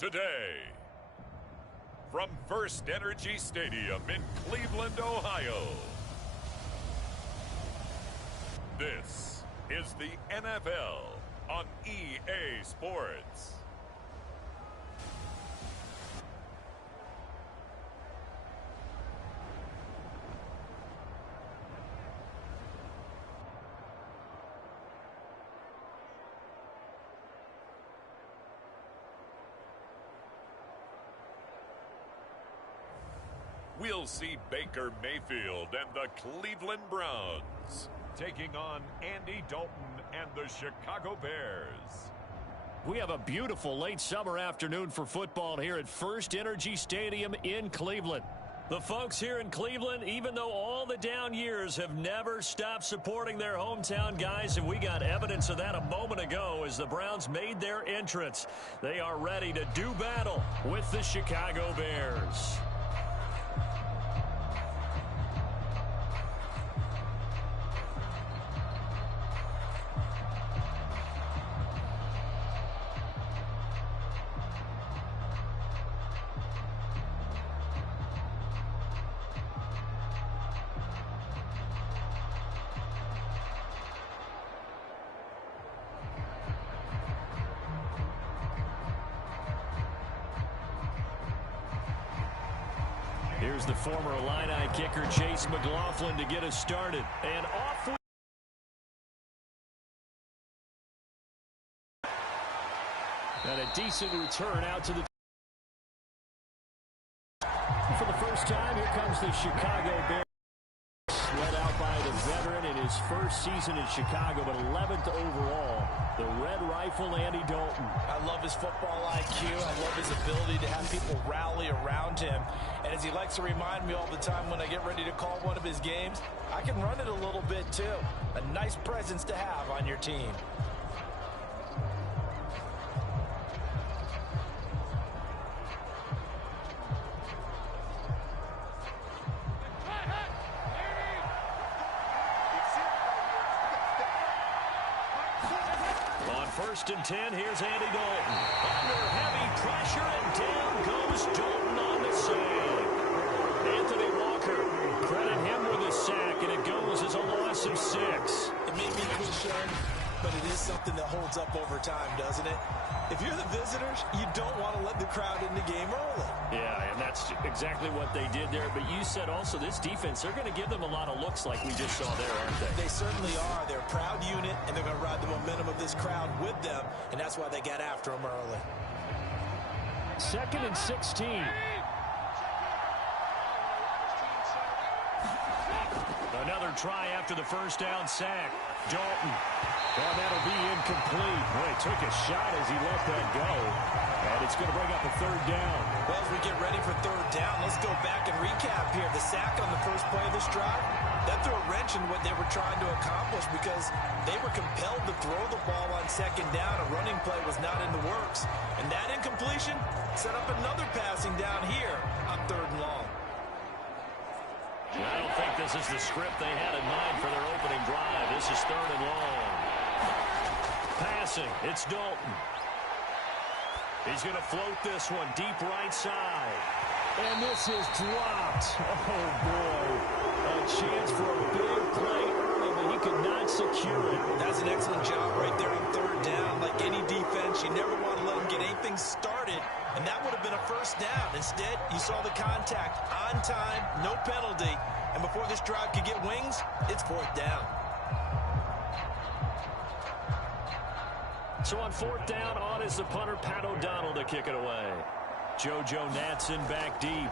today. From First Energy Stadium in Cleveland, Ohio. This is the NFL on EA Sports. We'll see Baker Mayfield and the Cleveland Browns taking on Andy Dalton and the Chicago Bears. We have a beautiful late summer afternoon for football here at First Energy Stadium in Cleveland. The folks here in Cleveland, even though all the down years, have never stopped supporting their hometown guys, and we got evidence of that a moment ago as the Browns made their entrance. They are ready to do battle with the Chicago Bears. Here's the former Illini kicker, Chase McLaughlin, to get us started. And off we... And a decent return out to the... For the first time, here comes the Chicago Bears. Led out by the veteran in his first season in Chicago, but 11th overall, the Red Rifle, Andy Dalton. I love his football IQ. I love his ability to have people rally around him. And as he likes to remind me all the time when I get ready to call one of his games, I can run it a little bit too. A nice presence to have on your team. First and 10, here's Andy Dalton. Under heavy pressure, and down goes Dalton on the save. Anthony Walker, credit him with a sack, and it goes as a loss of 6. It may be cliche, but it is something that holds up over time, doesn't it? If you're the visitors, you don't want to let the crowd in the game early. Yeah, and that's exactly what they did there. But you said also this defense, they're going to give them a lot of looks like we just saw there, aren't they? They certainly are. They're a proud unit, and they're going to ride the momentum of this crowd with them, and that's why they got after them early. 2nd and 16. Another try after the first down sack. Dalton. Well, that'll be incomplete. Boy, took a shot as he let that go. And it's going to bring up a 3rd down. Well, as we get ready for 3rd down, let's go back and recap here. The sack on the first play of this drive, that threw a wrench in what they were trying to accomplish because they were compelled to throw the ball on 2nd down. A running play was not in the works. And that incompletion set up another passing down here on 3rd and long. I don't think this is the script they had in mind for their opening drive. This is 3rd and long. Passing, it's Dalton. He's going to float this one deep right side. And this is dropped. Oh, boy. A chance for a big play early, but he could not secure it. That's an excellent job right there on 3rd down. Like any defense, you never want to let them get anything started. And that would have been a 1st down. Instead, you saw the contact on time, no penalty. And before this drive could get wings, it's 4th down. So on 4th down, on is the punter, Pat O'Donnell, to kick it away. JoJo Natson back deep.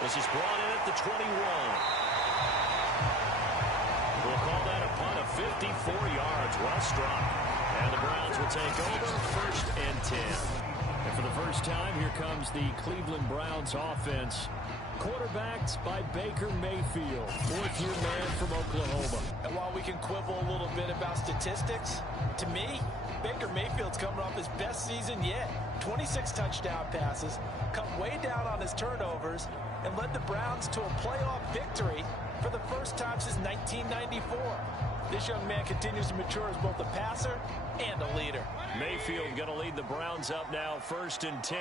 This is brought in at the 21. We'll call that a punt of 54 yards. Well struck. And the Browns will take over 1st and 10. And for the first time, here comes the Cleveland Browns offense. Quarterbacked by Baker Mayfield, 4th-year man from Oklahoma. And while we can quibble a little bit about statistics, to me, Baker Mayfield's coming off his best season yet. 26 touchdown passes, cut way down on his turnovers, and led the Browns to a playoff victory for the first time since 1994. This young man continues to mature as both a passer and a leader. Mayfield going to lead the Browns up now, 1st and 10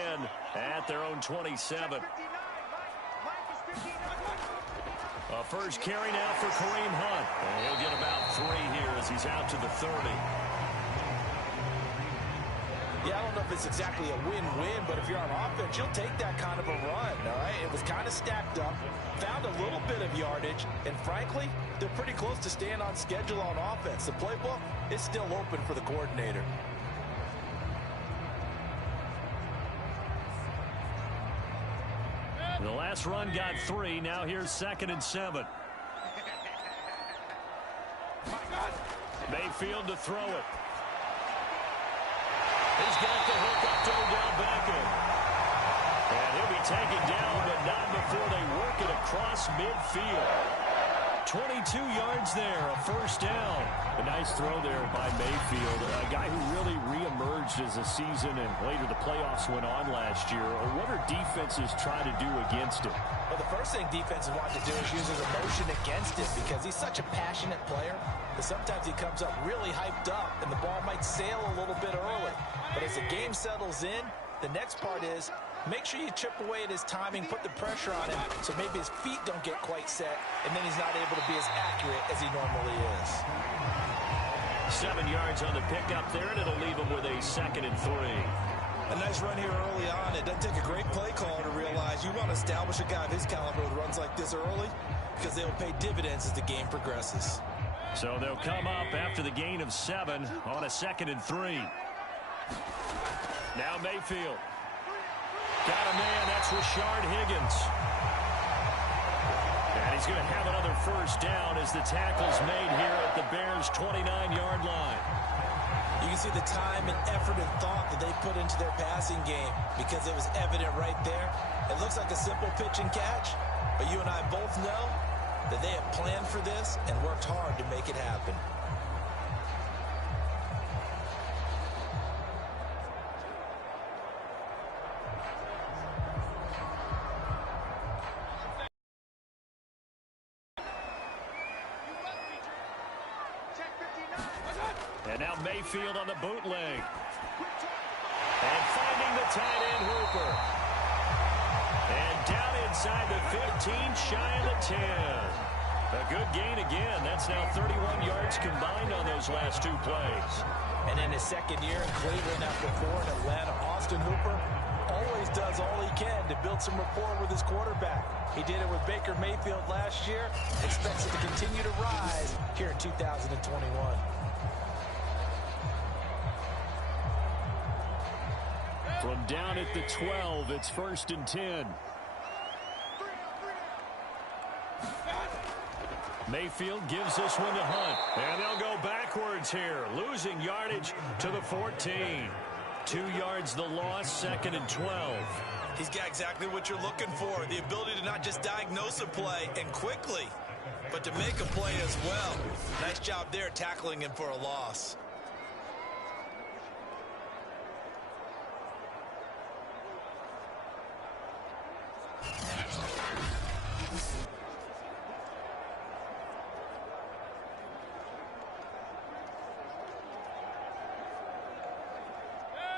at their own 27. A first carry now for Kareem Hunt. And he'll get about 3 here as he's out to the 30. Yeah, I don't know if it's exactly a win-win, but if you're on offense, you'll take that kind of a run, all right? It was kind of stacked up, found a little bit of yardage, and frankly, they're pretty close to staying on schedule on offense. The playbook is still open for the coordinator. The last run got 3. Now here's 2nd and 7. Mayfield to throw it. He's got the hook up to Odell Beckham. And he'll be taken down, but not before they work it across midfield. 22 yards there, a first down. A nice throw there by Mayfield, a guy who really reemerged as the season and later the playoffs went on last year. What are defenses trying to do against him? Well, the first thing defenses want to do is use his emotion against him because he's such a passionate player that sometimes he comes up really hyped up and the ball might sail a little bit early. But as the game settles in, the next part is make sure you chip away at his timing, put the pressure on him so maybe his feet don't get quite set, and then he's not able to be as accurate as he normally is. 7 yards on the pickup there, and it'll leave him with a 2nd and 3. A nice run here early on. It doesn't take a great play caller to realize you want to establish a guy of his caliber with runs like this early because they will pay dividends as the game progresses. So they'll come up after the gain of 7 on a 2nd and 3. Now Mayfield. Got a man, that's Rashard Higgins. And he's going to have another first down as the tackle's made here at the Bears' 29-yard line. You can see the time and effort and thought that they put into their passing game because it was evident right there. It looks like a simple pitch and catch, but you and I both know that they have planned for this and worked hard to make it happen. And now Mayfield on the bootleg. And finding the tight end Hooper. And down inside the 15, shy of the 10. A good gain again. That's now 31 yards combined on those last 2 plays. And in his second year in Cleveland after 4 in Atlanta, Austin Hooper always does all he can to build some rapport with his quarterback. He did it with Baker Mayfield last year. Expects it to continue to rise here in 2021. From down at the 12, it's 1st and 10. Mayfield gives this one to Hunt. And they'll go backwards here, losing yardage to the 14. 2 yards the loss, 2nd and 12. He's got exactly what you're looking for, the ability to not just diagnose a play and quickly, but to make a play as well. Nice job there tackling him for a loss.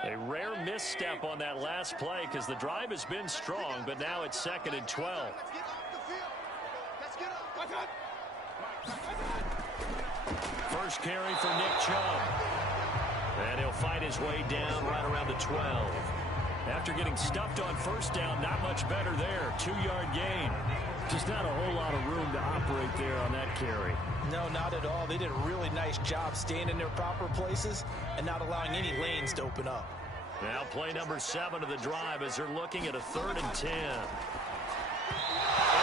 A rare misstep on that last play because the drive has been strong, but now it's 2nd and 12. First carry for Nick Chubb. And he'll fight his way down right around the 12. After getting stuffed on first down, not much better there. 2-yard gain. Just not a whole lot of room to operate there on that carry. No, not at all. They did a really nice job staying in their proper places and not allowing any lanes to open up. Now play number 7 of the drive as they're looking at a 3rd and 10. And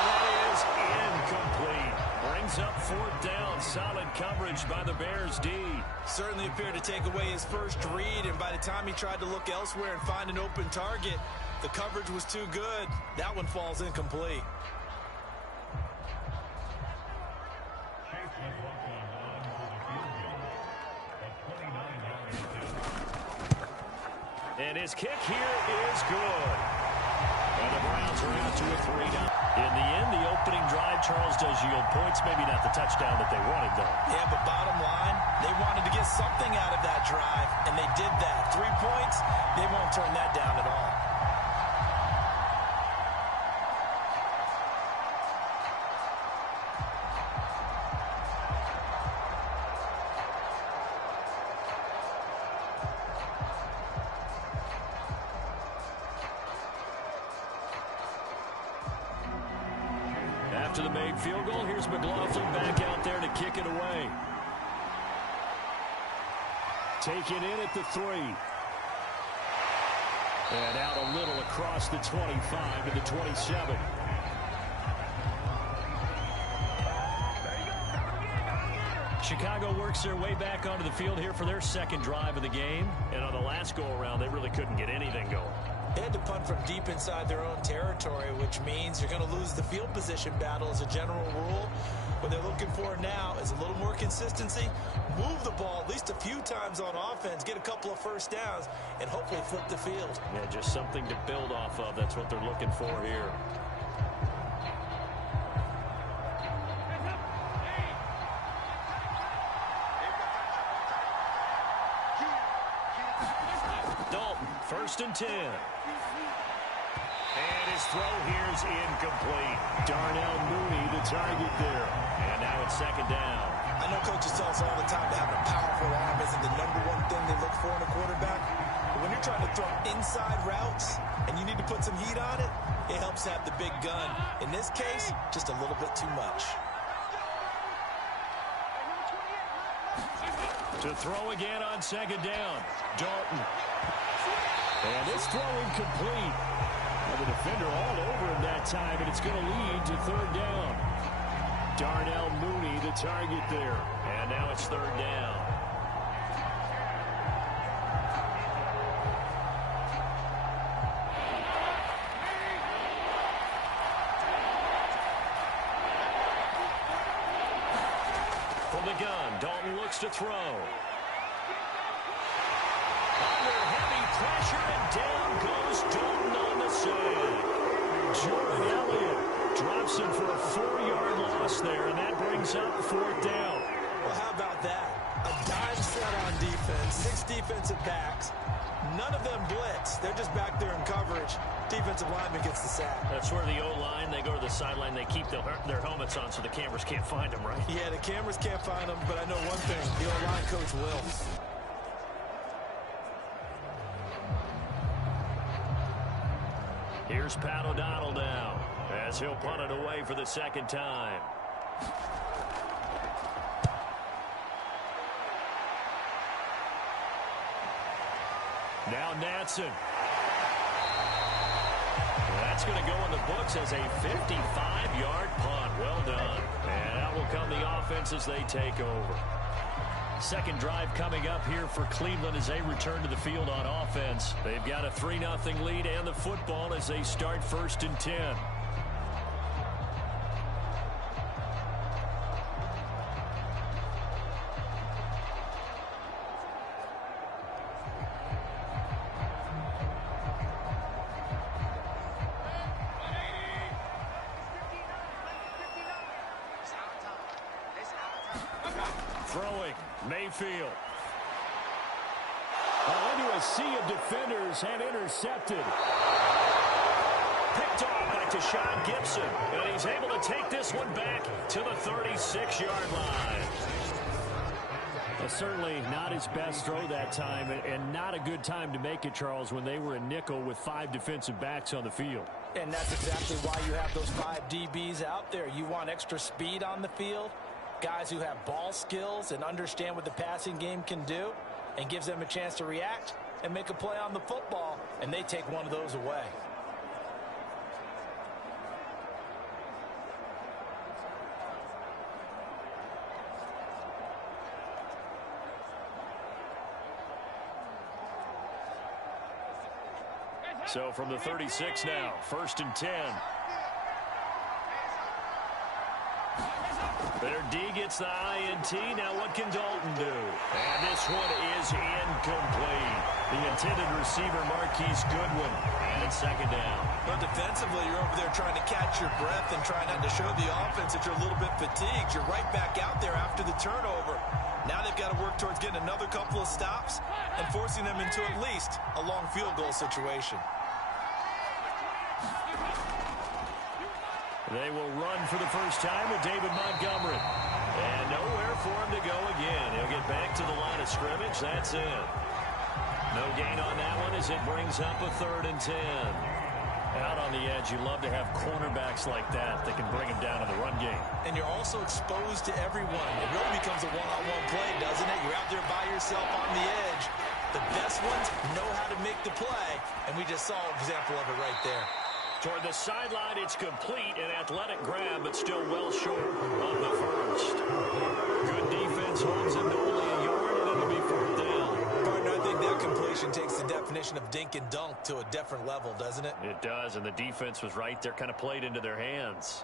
that is incomplete. Brings up 4th down. Solid coverage by the Bears D. Certainly appeared to take away his first read, and by the time he tried to look elsewhere and find an open target, the coverage was too good. That one falls incomplete. And his kick here is good. And the Browns are out to a 3-0. In the end, the opening drive, Charles, does yield points. Maybe not the touchdown that they wanted, though. Yeah, but bottom line, they wanted to get something out of that drive, and they did that. 3 points, they won't turn that down at all. After the made field goal, here's McLaughlin back out there to kick it away. Taken in at the 3. And out a little across the 25 to the 27. Chicago works their way back onto the field here for their second drive of the game. And on the last go-around, they really couldn't get anything going. They had to punt from deep inside their own territory, which means you're going to lose the field position battle as a general rule. What they're looking for now is a little more consistency, move the ball at least a few times on offense, get a couple of first downs, and hopefully flip the field. Yeah, just something to build off of. That's what they're looking for here. Dalton, 1st and 10. And his throw here is incomplete. Darnell Mooney, the target there. And now it's 2nd down. I know coaches tell us all the time that having a powerful arm isn't the #1 thing they look for in a quarterback. But when you're trying to throw inside routes and you need to put some heat on it, it helps have the big gun. In this case, just a little bit too much. To throw again on 2nd down. Dalton. And this throw incomplete. The defender all over him that time, and it's going to lead to 3rd down. Darnell Mooney, the target there. And now it's 3rd down. From the gun, Dalton looks to throw. Under heavy pressure, and down goes Dalton on the save. Jordan Elliott drops him for a 4-yard loss there, and that brings up 4th down. Well, how about that? A dime set on defense, 6 defensive backs. None of them blitz. They're just back there in coverage. Defensive lineman gets the sack. That's where the O-line, they go to the sideline, they keep their helmets on so the cameras can't find them, right? Yeah, the cameras can't find them, but I know one thing. The O-line coach will. Here's Pat O'Donnell now as he'll punt it away for the 2nd time. Now Natson. That's going to go in the books as a 55-yard punt. Well done. And out will come the offense as they take over. Second drive coming up here for Cleveland as they return to the field on offense. They've got a 3-0 lead and the football as they start 1st and 10. Throwing, Mayfield. Into a sea of defenders and intercepted. Picked off by Tashawn Gibson. And he's able to take this one back to the 36-yard line. Well, certainly not his best throw that time, and not a good time to make it, Charles, when they were a nickel with 5 defensive backs on the field. And that's exactly why you have those 5 DBs out there. You want extra speed on the field. Guys who have ball skills and understand what the passing game can do, and gives them a chance to react and make a play on the football, and they take one of those away. So from the 36 now, 1st and 10. Their D gets the INT. Now what can Dalton do? And this one is incomplete. The intended receiver, Marquise Goodwin. And it's second down. But defensively, you're over there trying to catch your breath and trying not to show the offense that you're a little bit fatigued. You're right back out there after the turnover. Now they've got to work towards getting another couple of stops and forcing them into at least a long field goal situation. They will run for the first time with David Montgomery. And nowhere for him to go again. He'll get back to the line of scrimmage. That's it. No gain on that one as it brings up a 3rd and 10. Out on the edge, you love to have cornerbacks like that that can bring him down in the run game. And you're also exposed to everyone. It really becomes a one-on-one play, doesn't it? You're out there by yourself on the edge. The best ones know how to make the play, and we just saw an example of it right there. Toward the sideline, it's complete. An athletic grab, but still well short of the first. Good defense holds him to only a yard, and it'll be 4th down. Partner, I think that completion takes the definition of dink and dunk to a different level, doesn't it? It does, and the defense was right there, kind of played into their hands.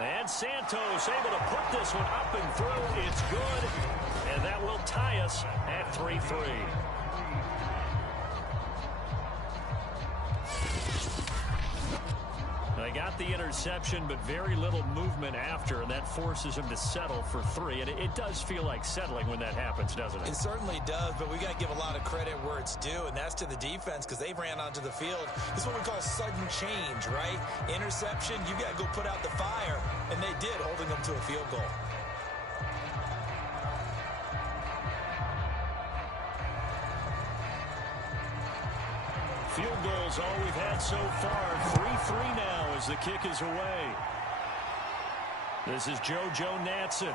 And Santos able to put this one up and through. It's good, and that will tie us at 3-3. They got the interception, but very little movement after, and that forces him to settle for 3. And it does feel like settling when that happens, doesn't it? It certainly does, but we got to give a lot of credit where it's due, and that's to the defense because they ran onto the field. This is what we call sudden change, right? Interception, you got to go put out the fire, and they did, holding them to a field goal. Field goals all we've had so far. 3-3 now as the kick is away. This is JoJo Natson.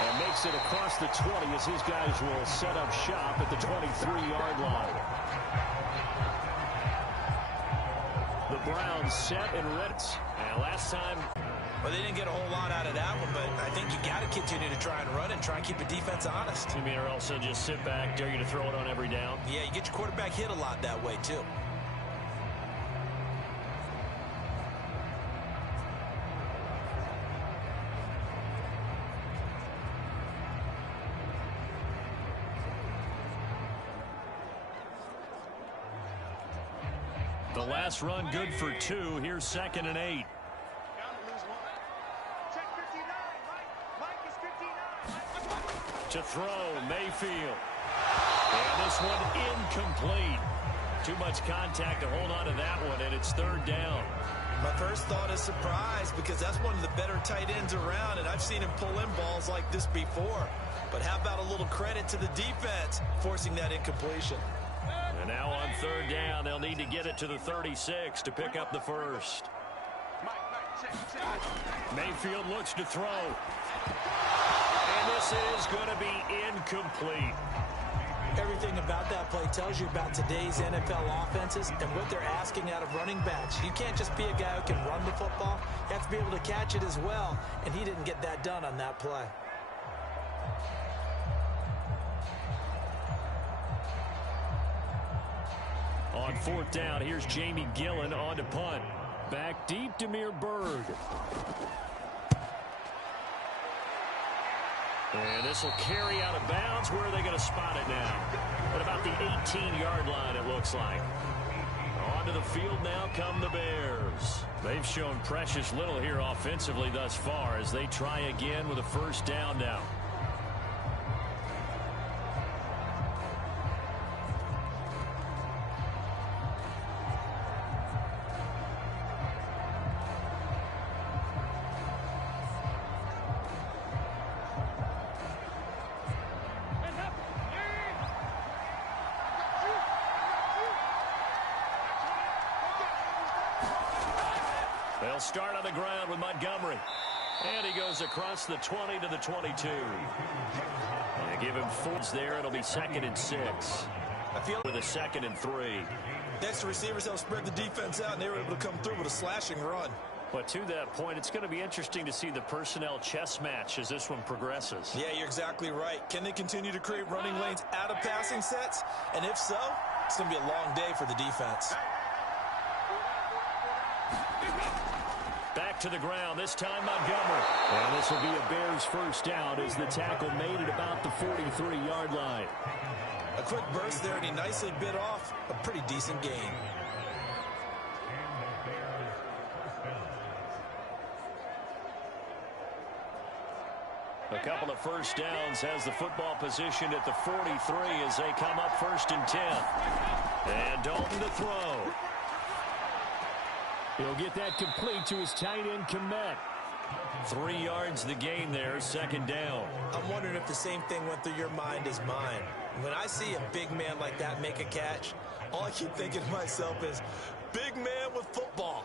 And makes it across the 20 as his guys will set up shop at the 23-yard line. The Browns set and ready. And last time, well, they didn't get a whole lot out of that one, but I think you got to continue to try and run and try and keep the defense honest. you mean or else they'll just sit back, dare you to throw it on every down? Yeah, you get your quarterback hit a lot that way, too. The last run good for 2. Here's 2nd and 8. To throw, Mayfield. And this one incomplete. Too much contact to hold on to that one, and it's 3rd down. My first thought is surprise because that's one of the better tight ends around, and I've seen him pull in balls like this before. But how about a little credit to the defense forcing that incompletion? And now on 3rd down, they'll need to get it to the 36 to pick up the first. Mayfield looks to throw. And this is going to be incomplete. Everything about that play tells you about today's NFL offenses and what they're asking out of running backs. You can't just be a guy who can run the football. You have to be able to catch it as well, and he didn't get that done on that play. On 4th down, here's Jamie Gillen on to punt. Back deep, Demir Berg. And this will carry out of bounds. Where are they going to spot it now? At about the 18-yard line, it looks like. Onto the field now come the Bears. They've shown precious little here offensively thus far as they try again with a 1st down now. They'll start on the ground with Montgomery. And he goes across the 20 to the 22. And give him 4 there. It'll be 2nd and 6. I feel with a 2nd and 3. Next, the receivers help spread the defense out, and they were able to come through with a slashing run. But to that point, it's going to be interesting to see the personnel chess match as this one progresses. Yeah, you're exactly right. Can they continue to create running lanes out of passing sets? And if so, it's going to be a long day for the defense. Back to the ground, this time Montgomery. And this will be a Bears first down as the tackle made at about the 43-yard line. A quick burst there, and he nicely bit off a pretty decent gain. A couple of first downs has the football position at the 43 as they come up 1st and 10. And Dalton to throw. He'll get that complete to his tight end, Komet. 3 yards the gain there, 2nd down. I'm wondering if the same thing went through your mind as mine. When I see a big man like that make a catch, all I keep thinking to myself is, big man with football.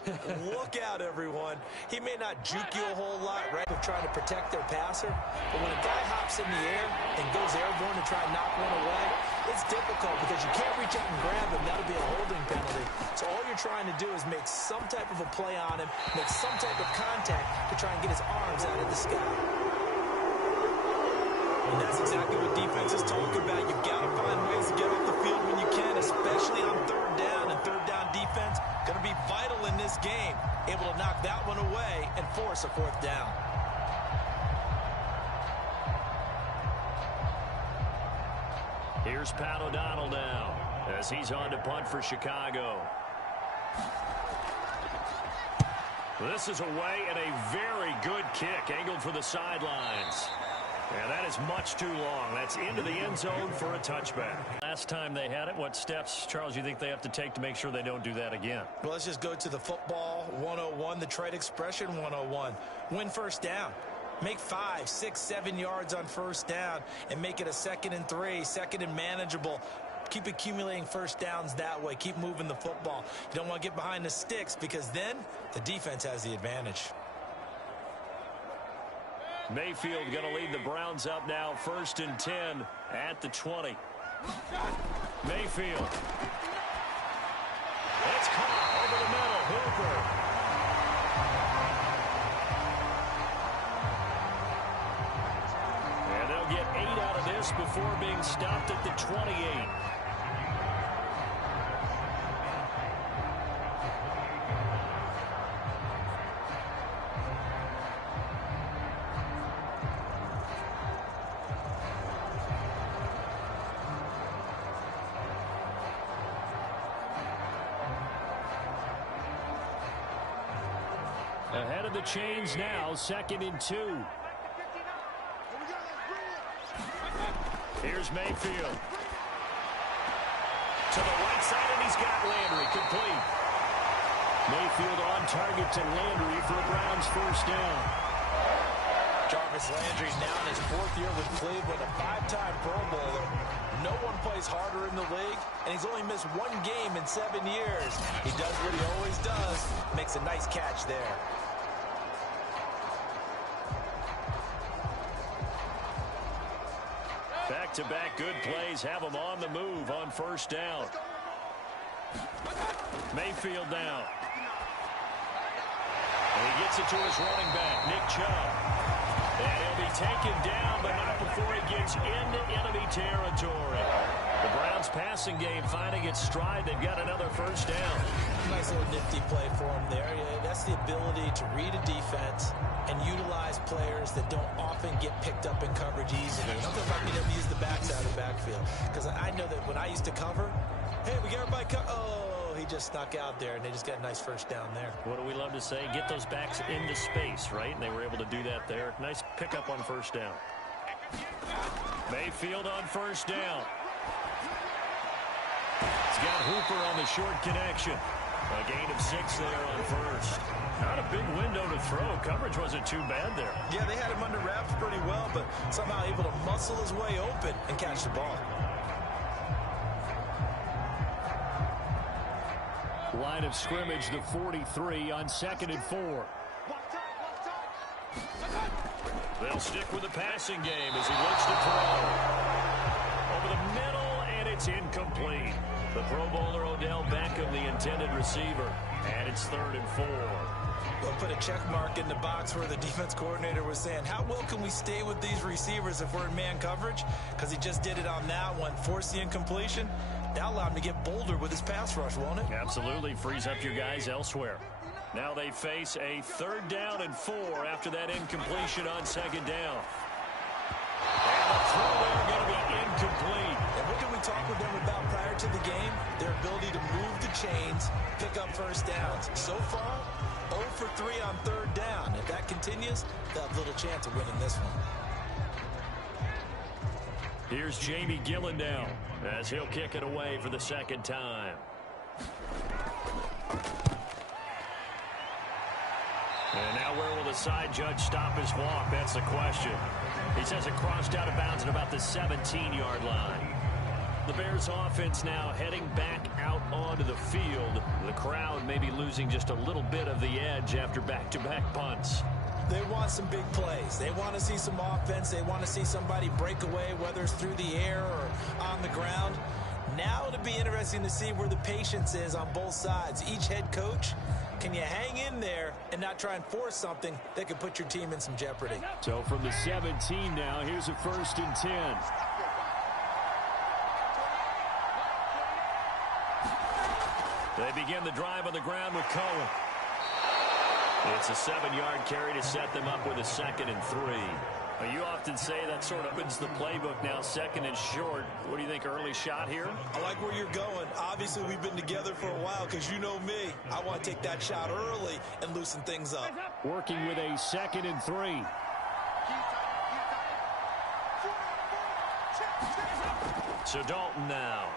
Look out, everyone. He may not juke you a whole lot, right, of trying to protect their passer, but when a guy hops in the air and goes airborne to try and knock one away, it's difficult because you can't reach out and grab him. That'll be a holding penalty. So all you're trying to do is make some type of a play on him, make some type of contact to try and get his arms out of the sky. And that's exactly what defense is talking about. You've got to find ways to get off the field when you can, especially on 3rd down. And 3rd down defense going to be vital in this game. Able to knock that one away and force a 4th down. Here's Pat O'Donnell now as he's on to punt for Chicago. This is away and a very good kick angled for the sidelines. And that is much too long. That's into the end zone for a touchback. Last time they had it, what steps, Charles, you think they have to take to make sure they don't do that again? Well, let's just go to the football 101, the trade expression 101. Win 1st down. Make 5, 6, 7 yards on 1st down and make it a 2nd and 3, 2nd and manageable. Keep accumulating 1st downs that way. Keep moving the football. You don't want to get behind the sticks because then the defense has the advantage. Mayfield going to lead the Browns up now, 1st and 10 at the 20. Mayfield. It's caught over the middle. Hooper. And they'll get 8 out of this before being stopped at the 28. Ahead of the chains now, 2nd and 2. Here's Mayfield. To the right side, and he's got Landry complete. Mayfield on target to Landry for a Browns 1st down. Jarvis Landry's now in his 4th year with Cleveland, a 5-time Pro Bowler. No one plays harder in the league, and he's only missed 1 game in 7 years. He does what he always does, makes a nice catch there. Back-to-back good plays have him on the move on 1st down. Mayfield now. And he gets it to his running back, Nick Chubb. And he'll be taken down, but not before he gets into enemy territory. The Browns passing game finding its stride. They've got another 1st down. Nice little nifty play for him there. Yeah, that's the ability to read a defense and utilize players that don't often get picked up in coverage easily. Nothing like being able to use the backside of the backfield. Because I know that when I used to cover, hey, we got everybody oh, he just snuck out there, and they just got a nice 1st down there. What do we love to say? Get those backs into space, right? And they were able to do that there. Nice pickup on 1st down. Mayfield on 1st down. He's got Hooper on the short connection. A gain of 6 there on 1st. Not a big window to throw. Coverage wasn't too bad there. Yeah, they had him under wraps pretty well, but somehow able to muscle his way open and catch the ball. Line of scrimmage, the 43 on 2nd and 4. They'll stick with the passing game as he looks to throw. Over the middle, and It's incomplete. The Pro Bowler Odell Beckham, the intended receiver. And it's 3rd and 4. We'll put a check mark in the box where the defense coordinator was saying, how well can we stay with these receivers if we're in man coverage? Because he just did it on that one. Force the incompletion. That allowed him to get bolder with his pass rush, won't it? Absolutely. Frees up your guys elsewhere. Now they face a 3rd down and 4 after that incompletion on 2nd down. And the throw there going to be incomplete. And what did we talk with them about prior to the game? Their ability to move the chains, pick up first downs. So far, 0 for 3 on 3rd down. If that continues, they'll have little chance of winning this one. Here's Jamie Gillen now as he'll kick it away for the 2nd time. And now where will the side judge stop his walk? That's the question. He says it crossed out of bounds at about the 17-yard line. The Bears offense now heading back out onto the field. The crowd may be losing just a little bit of the edge after back-to-back punts. They want some big plays. They want to see some offense. They want to see somebody break away, whether it's through the air or on the ground. Now it'll be interesting to see where the patience is on both sides. Each head coach, can you hang in there and not try and force something that could put your team in some jeopardy? So from the 17 now, here's a 1st and 10. They begin the drive on the ground with Cohen. It's a 7-yard carry to set them up with a 2nd and 3. Well, you often say that sort of opens the playbook now, 2nd and short. What do you think, early shot here? I like where you're going. Obviously, we've been together for a while because you know me. I want to take that shot early and loosen things up. Working with a 2nd and 3. So Dalton now.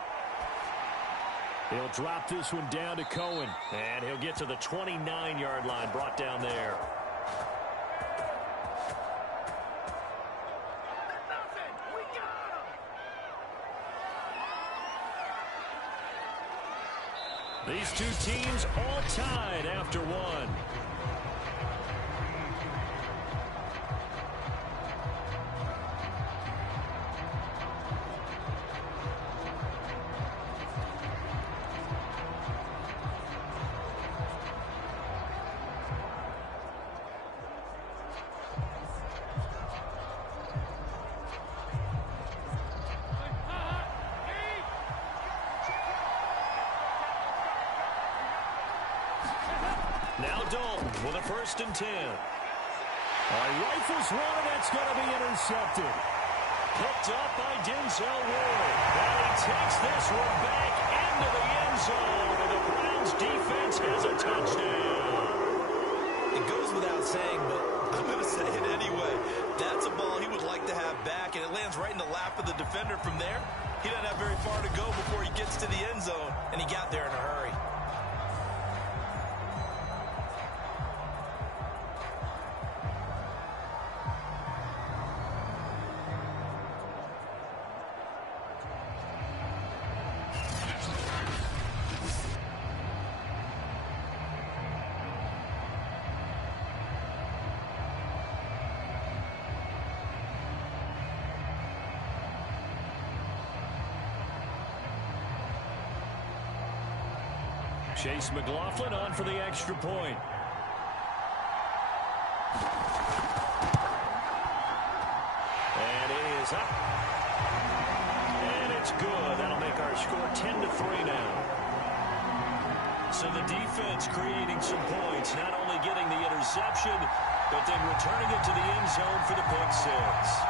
He'll drop this one down to Cohen. And he'll get to the 29-yard line, brought down there. These two teams all tied after one. Now Dalton with a 1st and 10. Rifles one, and that's going to be intercepted. Picked up by Denzel Ward. And he takes this one back into the end zone. And the Browns defense has a touchdown. It goes without saying, but I'm going to say it anyway. That's a ball he would like to have back, and it lands right in the lap of the defender from there. He doesn't have very far to go before he gets to the end zone, and he got there in a hurry. Chase McLaughlin on for the extra point. And it is up. And it's good. That'll make our score 10-3 now. So the defense creating some points, not only getting the interception, but then returning it to the end zone for the pick six.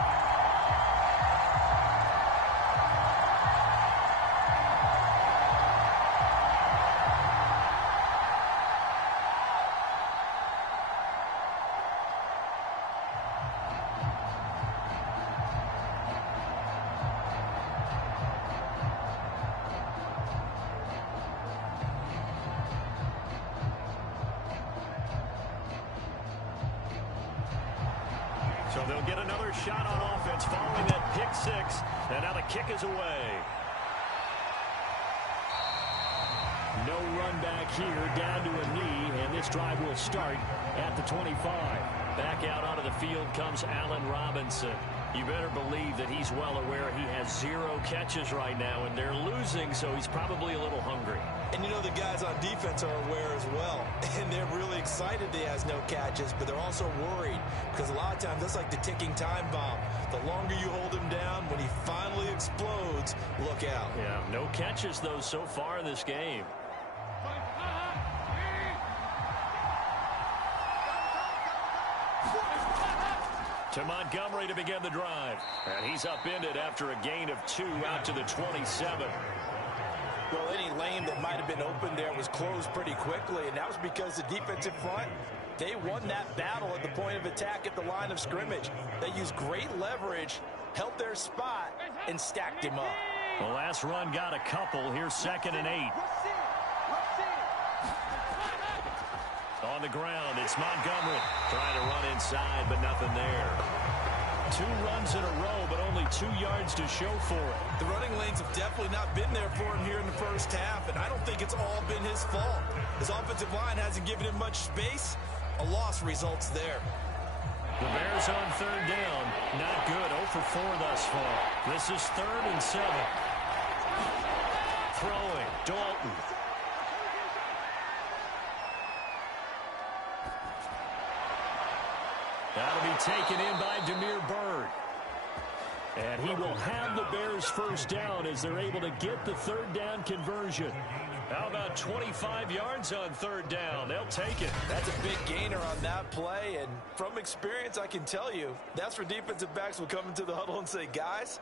So they'll get another shot on offense following that pick six. And now the kick is away. No run back here, down to a knee, and this drive will start at the 25. Back out onto the field comes Allen Robinson. You better believe that he's well aware he has 0 catches right now, and they're losing, so he's probably a little hungry. And you know the guys on defense are aware as well. And they're really excited he has no catches, but they're also worried because a lot of times that's like the ticking time bomb. The longer you hold him down, when he finally explodes, look out. Yeah, no catches, though, so far in this game. To Montgomery to begin the drive. And he's upended after a gain of 2 out to the 27. Well, any lane that might have been open there was closed pretty quickly, and that was because the defensive front, they won that battle at the point of attack at the line of scrimmage. They used great leverage, held their spot, and stacked him up. The last run got a couple. Here's 2nd and 8. On the ground, it's Montgomery trying to run inside, but nothing there. 2 runs in a row, but only 2 yards to show for it. The running lanes have definitely not been there for him here in the first half, and I don't think it's all been his fault. His offensive line hasn't given him much space. A loss results there. The Bears on 3rd down. Not good. 0 for 4 thus far. This is 3rd and 7. Throwing. Dalton. That'll be taken in by Demir Bird. And he will have the Bears first down as they're able to get the 3rd down conversion. How about 25 yards on 3rd down? They'll take it. That's a big gainer on that play, and from experience, I can tell you, that's where defensive backs will come into the huddle and say, guys,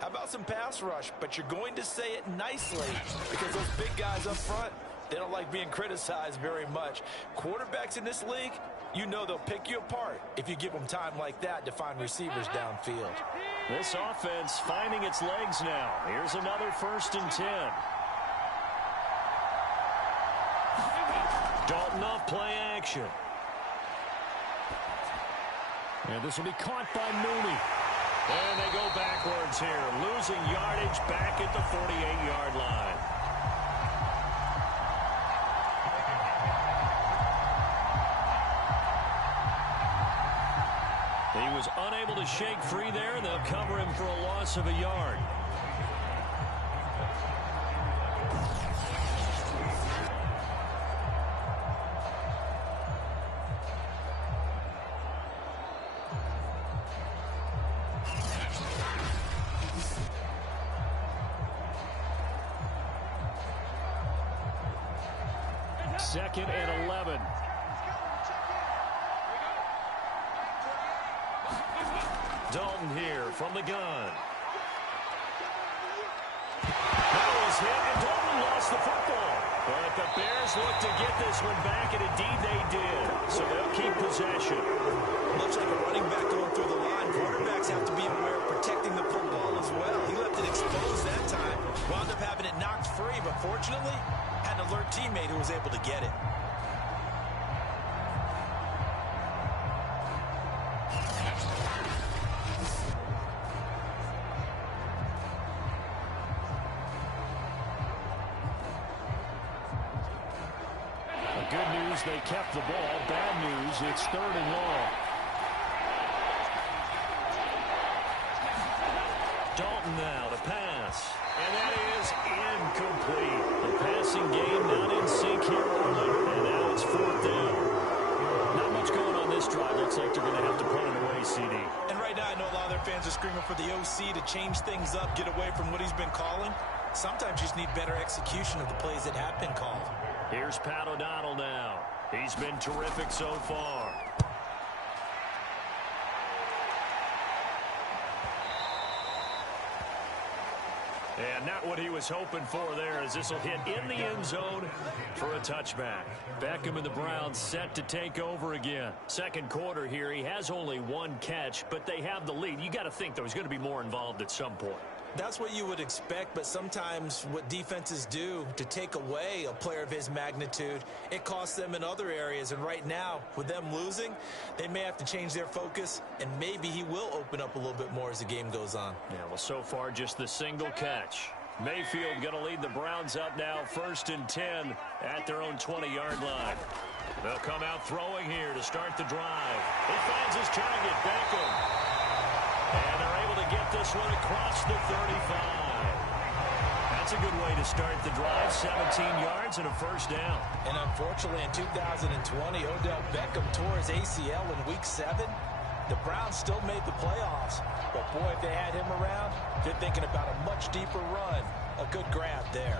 how about some pass rush? But you're going to say it nicely because those big guys up front, they don't like being criticized very much. Quarterbacks in this league, you know they'll pick you apart if you give them time like that to find receivers downfield. This offense finding its legs now. Here's another 1st and 10. Dalton off play action. And this will be caught by Mooney. And they go backwards here, losing yardage back at the 48-yard line. He was unable to shake free there, and they'll cover him for a loss of a yard. Second and 11. Dalton here from the gun. That was hit, and Dalton lost the football. But the Bears look to get this one back, and indeed they did. So they'll keep possession. Much like a running back going through the line, quarterbacks have to be aware of protecting the football as well. He left it exposed that time. Wound up having it knocked free, but fortunately, had an alert teammate who was able to get it. Good news, they kept the ball. Bad news, it's 3rd and long. Dalton now to pass. And that is incomplete. The passing game not in sync here early. And now it's 4th down. Not much going on this drive. Looks like they're going to have to punt it away, CD. And right now I know a lot of their fans are screaming for the OC to change things up, get away from what he's been calling. Sometimes you just need better execution of the plays that have been called. Here's Pat O'Donnell now. He's been terrific so far. And not what he was hoping for there, as this will hit in the end zone for a touchback. Beckham and the Browns set to take over again. Second quarter here, he has only 1 catch, but they have the lead. You got to think, though, he's going to be more involved at some point. That's what you would expect, but sometimes what defenses do to take away a player of his magnitude, it costs them in other areas. And right now, with them losing, they may have to change their focus, and maybe he will open up a little bit more as the game goes on. Yeah, well, so far, just the single catch. Mayfield going to lead the Browns up now, 1st and 10 at their own 20-yard line. They'll come out throwing here to start the drive. He finds his target, Beckham. And they're this one across the 35. That's a good way to start the drive. 17 yards and a first down. And unfortunately, in 2020, Odell Beckham tore his ACL in Week 7. The Browns still made the playoffs. But, boy, if they had him around, they're thinking about a much deeper run. A good grab there.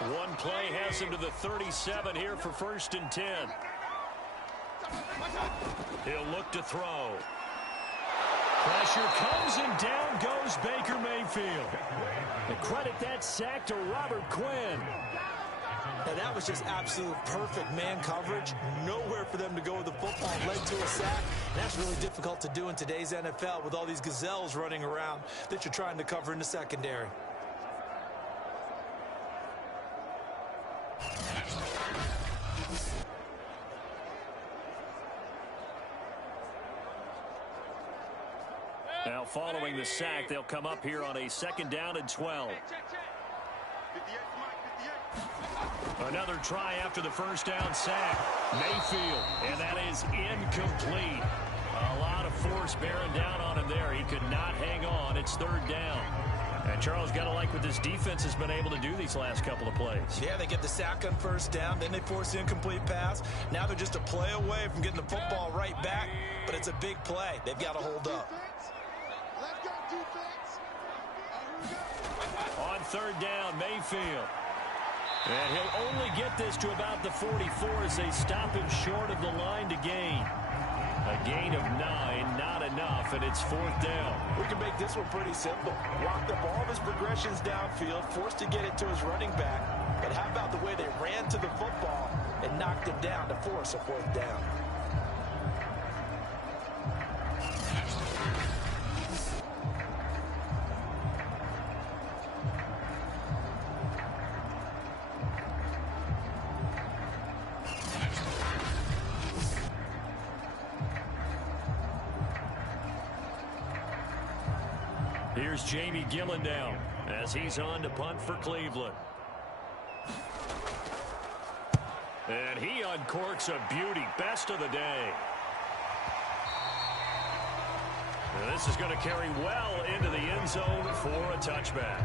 One play has him to the 37 here for 1st and 10. He'll look to throw. Pressure comes and down goes Baker Mayfield. And credit that sack to Robert Quinn. Now that was just absolute perfect man coverage. Nowhere for them to go with the football. Led to a sack. And that's really difficult to do in today's NFL with all these gazelles running around that you're trying to cover in the secondary. Now following the sack, they'll come up here on a 2nd down and 12. Another try after the first down sack. Mayfield, and that is incomplete. A lot of force bearing down on him there. He could not hang on. It's 3rd down. And Charles, got to like what this defense has been able to do these last couple of plays. Yeah, they get the sack on 1st down, then they force the incomplete pass. Now they're just a play away from getting the football right back, but it's a big play. They've got to hold up. On 3rd down, Mayfield. And he'll only get this to about the 44 as they stop him short of the line to gain. A gain of 9, not enough, and it's 4th down. We can make this one pretty simple. Locked up all of his progressions downfield, forced to get it to his running back. But how about the way they ran to the football and knocked him down to force a 4th down? Here's Jamie Gillen down as he's on to punt for Cleveland. And he uncorks a beauty. Best of the day. And this is going to carry well into the end zone for a touchback.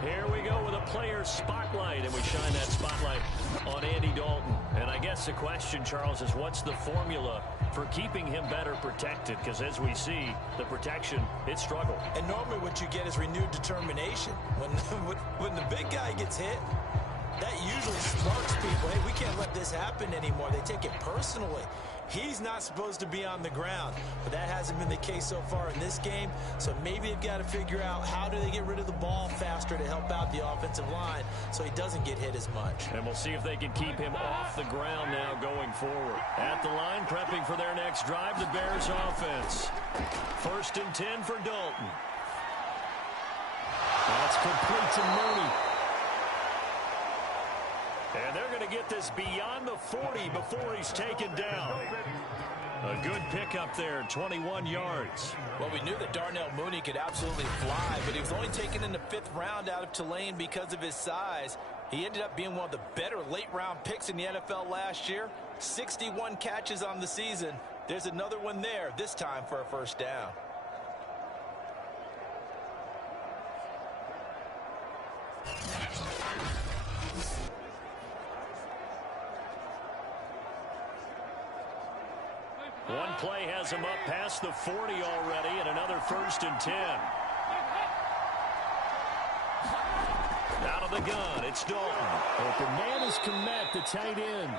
Here we go with a player spotlight, and we shine that spotlight on Andy Dalton. And I guess the question, Charles, is what's the formula for keeping him better protected? Because as we see, the protection, it struggled. And normally what you get is renewed determination. When the big guy gets hit, that usually sparks people. Hey, we can't let this happen anymore. They take it personally. He's not supposed to be on the ground, but that hasn't been the case so far in this game. So maybe they've got to figure out how do they get rid of the ball faster to help out the offensive line so he doesn't get hit as much. And we'll see if they can keep him off the ground now going forward. At the line, prepping for their next drive, the Bears offense. 1st and 10 for Dalton. That's complete to Mooney. And they're going to get this beyond the 40 before he's taken down. A good pickup there, 21 yards. Well, we knew that Darnell Mooney could absolutely fly, but he was only taken in the 5th round out of Tulane because of his size. He ended up being one of the better late-round picks in the NFL last year. 61 catches on the season. There's another one there, this time for a 1st down. One play has him up past the 40 already, and another 1st and 10. Out of the gun, it's Dalton. Open man is Komet, the tight end.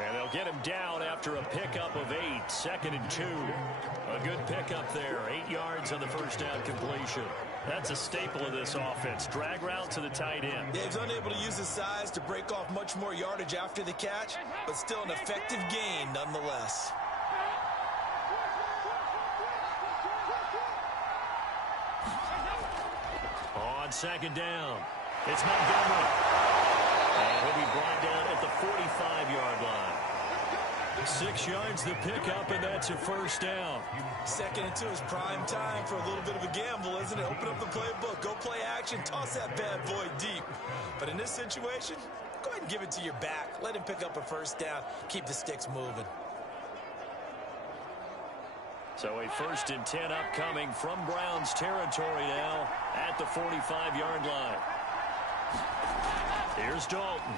And they'll get him down after a pickup of 8, 2nd and 2. A good pickup there, 8 yards on the 1st down completion. That's a staple of this offense. Drag route to the tight end. Yeah, he's unable to use his size to break off much more yardage after the catch, but still an effective gain nonetheless. On 2nd down, it's Montgomery. And he'll be brought down at the 45-yard line. 6 yards the pickup, and that's a first down. 2nd and 2 is prime time for a little bit of a gamble, isn't it? Open up the playbook, go play action, toss that bad boy deep. But in this situation, go ahead and give it to your back. Let him pick up a first down. Keep the sticks moving. So a 1st and 10 upcoming from Browns territory now at the 45-yard line. Here's Dalton.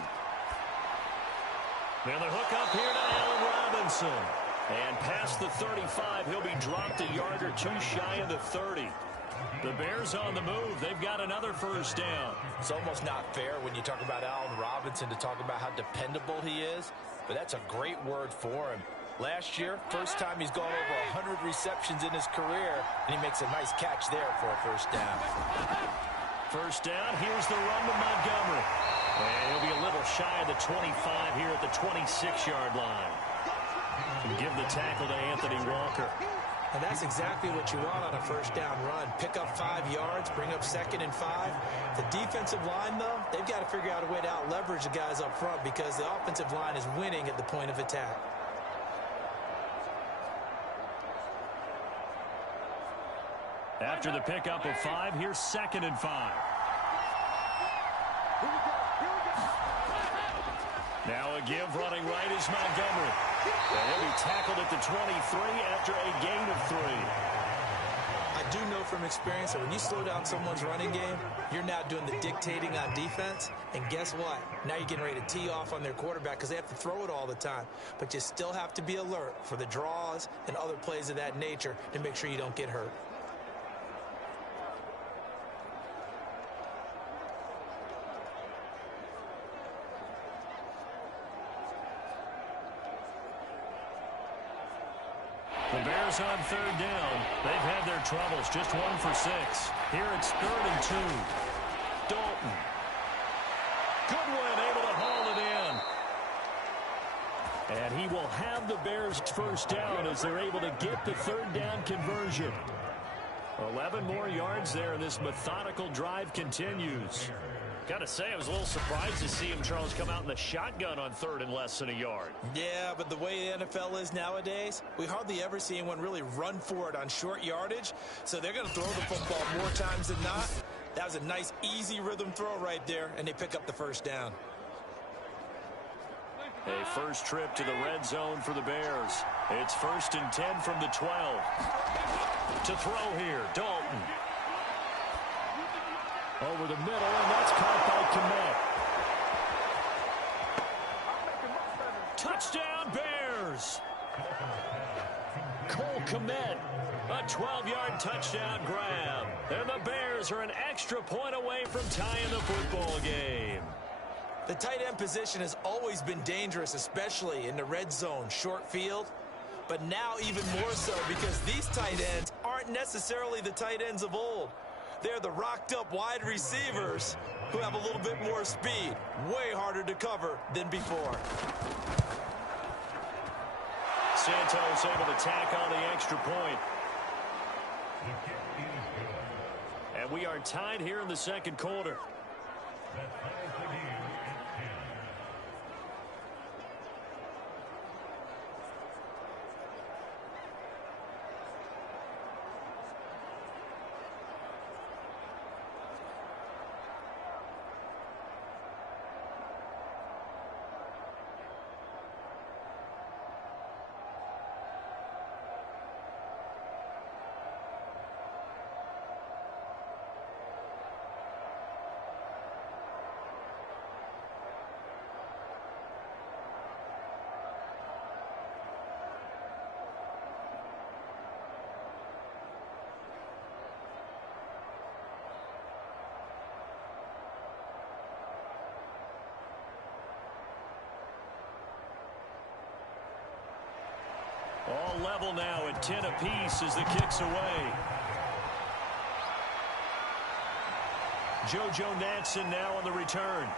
Now the hook up here to Allen Robinson. And past the 35, he'll be dropped a yard or two shy of the 30. The Bears on the move. They've got another first down. It's almost not fair when you talk about Allen Robinson to talk about how dependable he is, but that's a great word for him. Last year, first time he's gone over 100 receptions in his career, and he makes a nice catch there for a first down. First down, here's the run to Montgomery. And he'll be a little shy of the 25 here at the 26-yard line. And give the tackle to Anthony Walker. And that's exactly what you want on a first down run. Pick up 5 yards, bring up 2nd and 5. The defensive line, though, they've got to figure out a way to out-leverage the guys up front because the offensive line is winning at the point of attack. After the pickup of 5, here's 2nd and 5. Now a give running right is Montgomery. And he'll be tackled at the 23 after a gain of 3. I do know from experience that when you slow down someone's running game, you're now doing the dictating on defense. And guess what? Now you're getting ready to tee off on their quarterback because they have to throw it all the time. But you still have to be alert for the draws and other plays of that nature to make sure you don't get hurt. The Bears on 3rd down. They've had their troubles. Just 1 for 6. Here it's 3rd and 2. Dalton. Goodwin able to haul it in. And he will have the Bears first down as they're able to get the 3rd down conversion. 11 more yards there, and this methodical drive continues. Got to say, I was a little surprised to see him, Charles, come out in the shotgun on 3rd and less than a yard. Yeah, but the way the NFL is nowadays, we hardly ever see anyone really run for it on short yardage. So they're going to throw the football more times than not. That was a nice, easy rhythm throw right there, and they pick up the first down. A first trip to the red zone for the Bears. It's 1st and 10 from the 12. To throw here, Dalton. Over the middle, and that's caught by Kmet. Touchdown, Bears! Cole Kmet, a 12-yard touchdown grab. And the Bears are an extra point away from tying the football game. The tight end position has always been dangerous, especially in the red zone, short field. But now even more so because these tight ends aren't necessarily the tight ends of old. They're the rocked-up wide receivers who have a little bit more speed. Way harder to cover than before. Santos able to tack on the extra point. And we are tied here in the 2nd quarter. All level now at 10 apiece as the kick's away. JoJo Natson now on the return.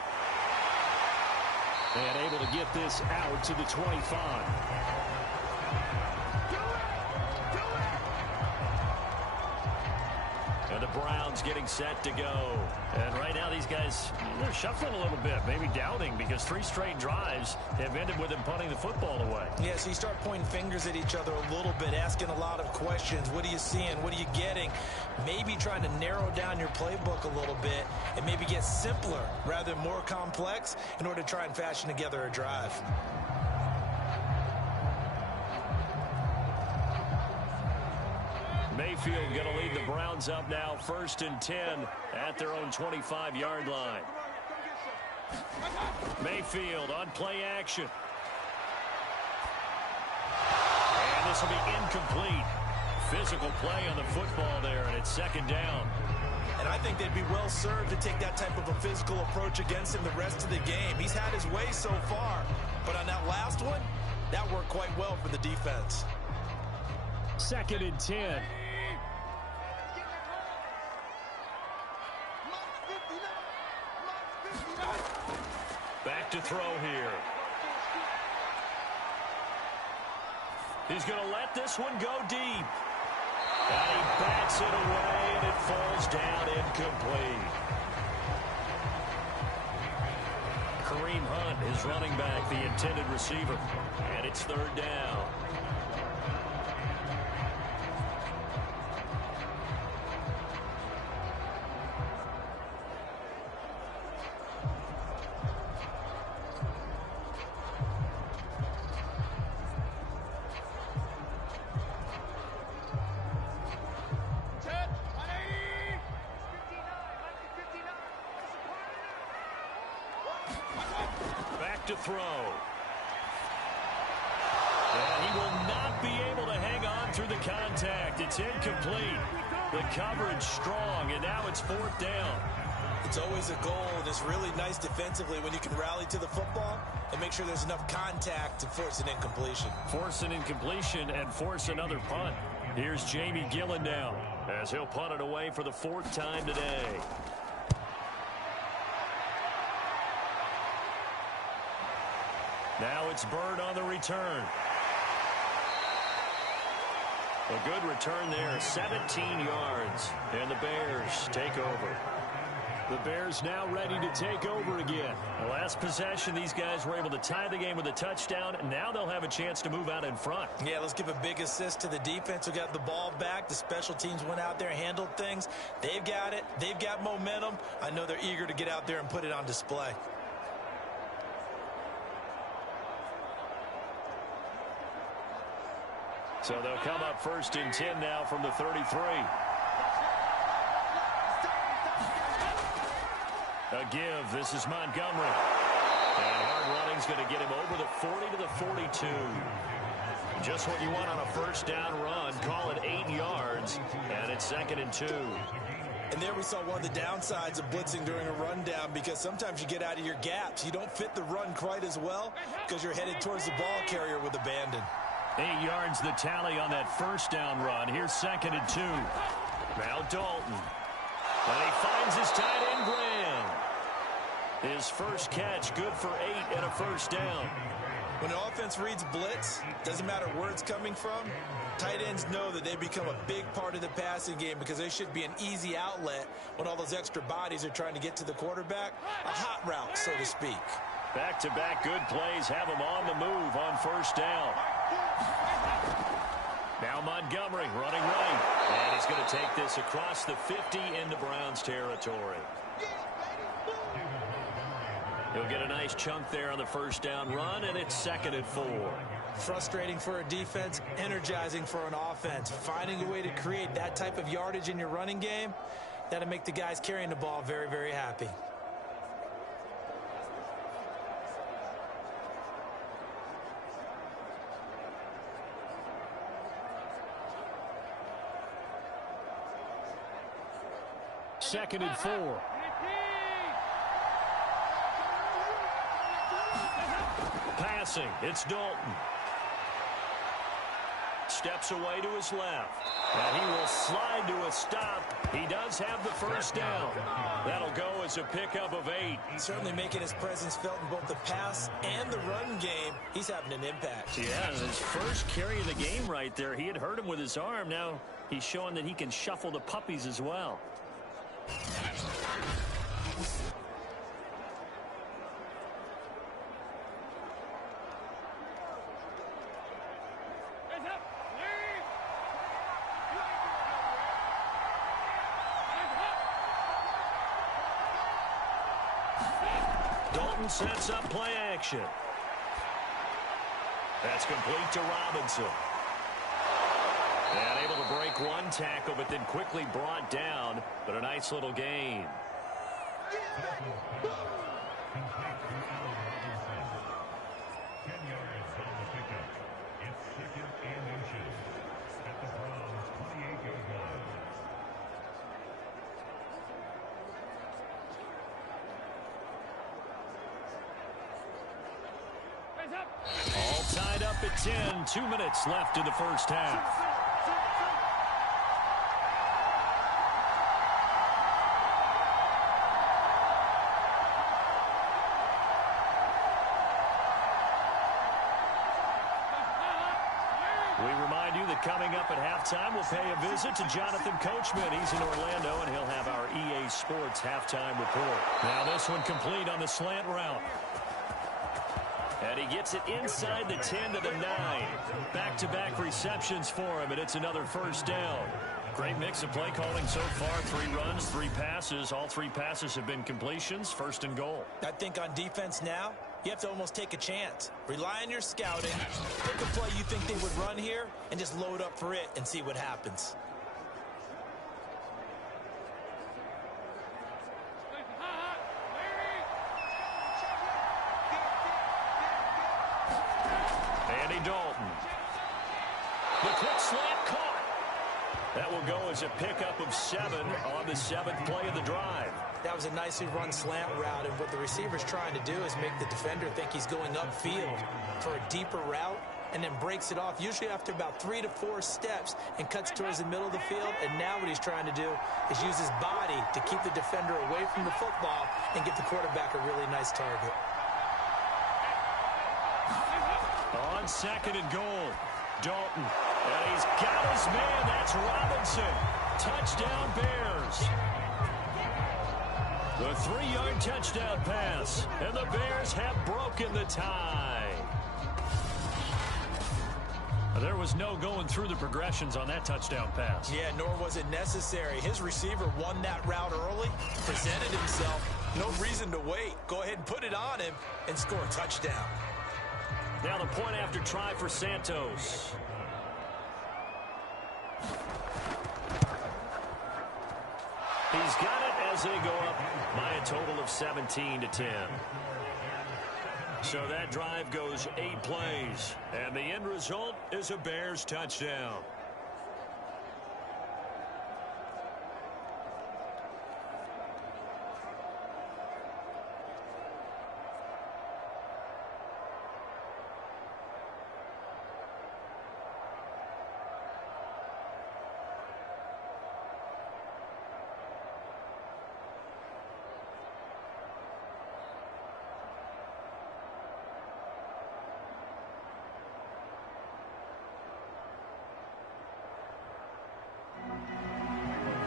And able to get this out to the 25. And the Browns getting set to go. And right now these guys, they're shuffling a little bit, maybe doubting, because 3 straight drives have ended with them punting the football away. Yeah, so you start pointing fingers at each other a little bit, asking a lot of questions. What are you seeing? What are you getting? Maybe trying to narrow down your playbook a little bit and maybe get simpler rather than more complex in order to try and fashion together a drive. Mayfield going to lead the Browns up now, 1st and 10 at their own 25-yard line. Mayfield on play action. And this will be incomplete. Physical play on the football there, and it's 2nd down. And I think they'd be well served to take that type of a physical approach against him the rest of the game. He's had his way so far, but on that last one, that worked quite well for the defense. 2nd and 10. Back to throw here. He's going to let this one go deep. And he bats it away, and it falls down incomplete. Kareem Hunt is running back, the intended receiver. And it's 3rd down. To throw. And he will not be able to hang on through the contact. It's incomplete. The coverage strong, and now it's 4th down. It's always a goal, and it's really nice defensively when you can rally to the football and make sure there's enough contact to force an incompletion. Force an incompletion and force another punt. Here's Jamie Gillen now as he'll punt it away for the 4th time today. Now it's Bird on the return. A good return there, 17 yards, and the Bears take over. The Bears now ready to take over again. The last possession, these guys were able to tie the game with a touchdown, and now they'll have a chance to move out in front. Yeah, let's give a big assist to the defense who got the ball back. The special teams went out there and handled things. They've got it. They've got momentum. I know they're eager to get out there and put it on display. So they'll come up 1st and 10 now from the 33. A give. This is Montgomery. And hard running's going to get him over the 40 to the 42. Just what you want on a 1st down run. Call it 8 yards. And it's 2nd and 2. And there we saw one of the downsides of blitzing during a rundown, because sometimes you get out of your gaps. You don't fit the run quite as well because you're headed towards the ball carrier with abandon. 8 yards the tally on that 1st down run. Here's 2nd and 2. Now Dalton. And he finds his tight end Graham. His first catch, good for 8 and a 1st down. When an offense reads blitz, doesn't matter where it's coming from, tight ends know that they become a big part of the passing game because they should be an easy outlet when all those extra bodies are trying to get to the quarterback. A hot route, so to speak. Back-to-back good plays have him on the move on 1st down. Now Montgomery running right. And he's going to take this across the 50 into Browns territory. He'll get a nice chunk there on the 1st down run, and it's 2nd and 4. Frustrating for a defense, energizing for an offense. Finding a way to create that type of yardage in your running game, that'll make the guys carrying the ball very, very happy. Second and 4. Passing, it's Dalton. Steps away to his left. And he will slide to a stop. He does have the 1st down. That'll go as a pickup of 8. Certainly making his presence felt in both the pass and the run game. He's having an impact. Yeah, his first carry of the game right there. He had hurt him with his arm. Now he's showing that he can shuffle the puppies as well. Dalton sets up play action. That's complete to Robinson. And able to break one tackle, but then quickly brought down. But a nice little gain. All tied up at 10. 2 minutes left in the first half. We remind you that coming up at halftime, we'll pay a visit to Jonathan Coachman. He's in Orlando, and he'll have our EA Sports halftime report. Now this one complete on the slant route. And he gets it inside the 10 to the 9. Back-to-back receptions for him, and it's another first down. Great mix of play calling so far. 3 runs, 3 passes. All 3 passes have been completions. First and goal. I think on defense now, you have to almost take a chance. Rely on your scouting. Pick a play you think they would run here, and just load up for it and see what happens. Dalton. The quick slant caught. That will go as a pickup of 7 on the 7th play of the drive. That was a nicely run slant route, and what the receiver's trying to do is make the defender think he's going upfield for a deeper route, and then breaks it off, usually after about 3 to 4 steps, and cuts towards the middle of the field. And now what he's trying to do is use his body to keep the defender away from the football and give the quarterback a really nice target. On 2nd and goal, Dalton. And he's got his man. That's Robinson. Touchdown, Bears. The 3-yard touchdown pass. And the Bears have broken the tie. There was no going through the progressions on that touchdown pass. Yeah, nor was it necessary. His receiver won that route early, presented himself. No reason to wait. Go ahead and put it on him and score a touchdown. Now the point after try for Santos. He's got it as they go up by a total of 17 to 10. So that drive goes 8 plays, and the end result is a Bears touchdown.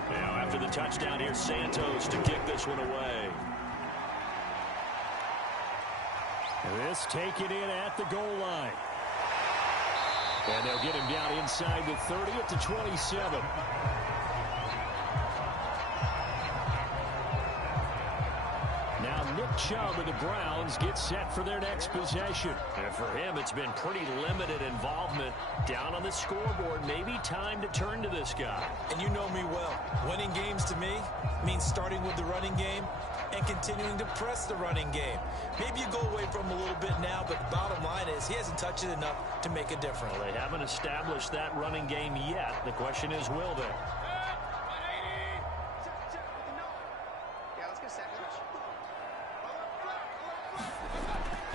After the touchdown, here's Santos to kick this one away. This taken in at the goal line. And they'll get him down inside the 30 at the 27. Now Nick Chubb of the Browns gets set for their next possession. And for him, it's been pretty limited involvement down on the scoreboard. Maybe time to turn to this guy. And you know me well. Winning games to me means starting with the running game and continuing to press the running game. Maybe you go away from him a little bit now, but the bottom line is he hasn't touched it enough to make a difference. Well, they haven't established that running game yet. The question is, will they?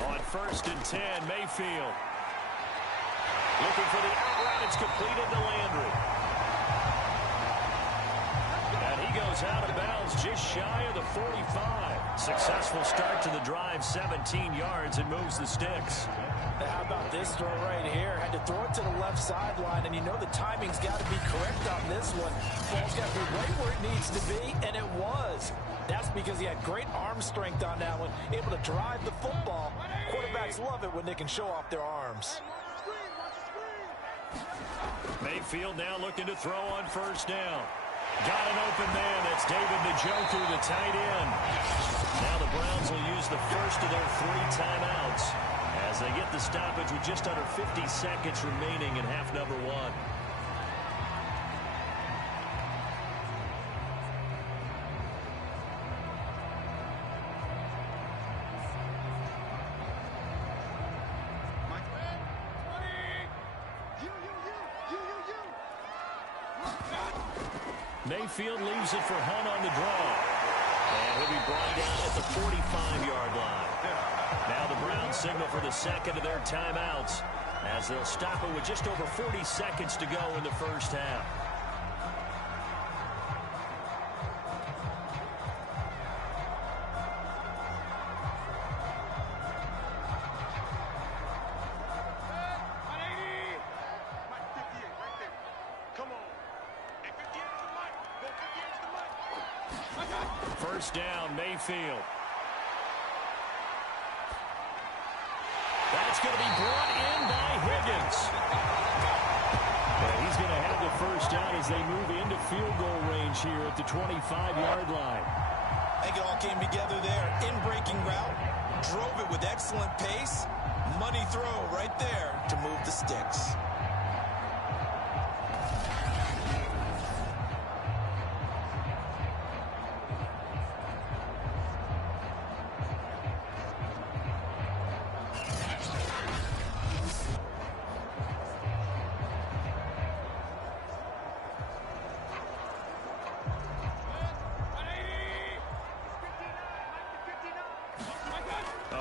On 1st and 10, Mayfield. Looking for the out route. It's completed to Landry. And he goes out of bounds just shy of the 45. Successful start to the drive, 17 yards, and moves the sticks. How about this throw right here? Had to throw it to the left sideline, and you know the timing's got to be correct on this one. Ball's got to be right where it needs to be, and it was. That's because he had great arm strength on that one, able to drive the football. Quarterbacks love it when they can show off their arms. Mayfield now looking to throw on first down. Got an open man. That's David Njoku, the tight end. Now the Browns will use the first of their 3 timeouts as they get the stoppage with just under 50 seconds remaining in half number 1. Mayfield leaves it for Hunt on the draw. And he'll be brought down at the 45-yard line. Now the Browns signal for the second of their timeouts as they'll stop it with just over 40 seconds to go in the first half. First down, Mayfield. That's going to be brought in by Higgins. And he's going to have the first down as they move into field goal range here at the 25-yard line. I think it all came together there. In-breaking route, drove it with excellent pace. Money throw right there to move the sticks.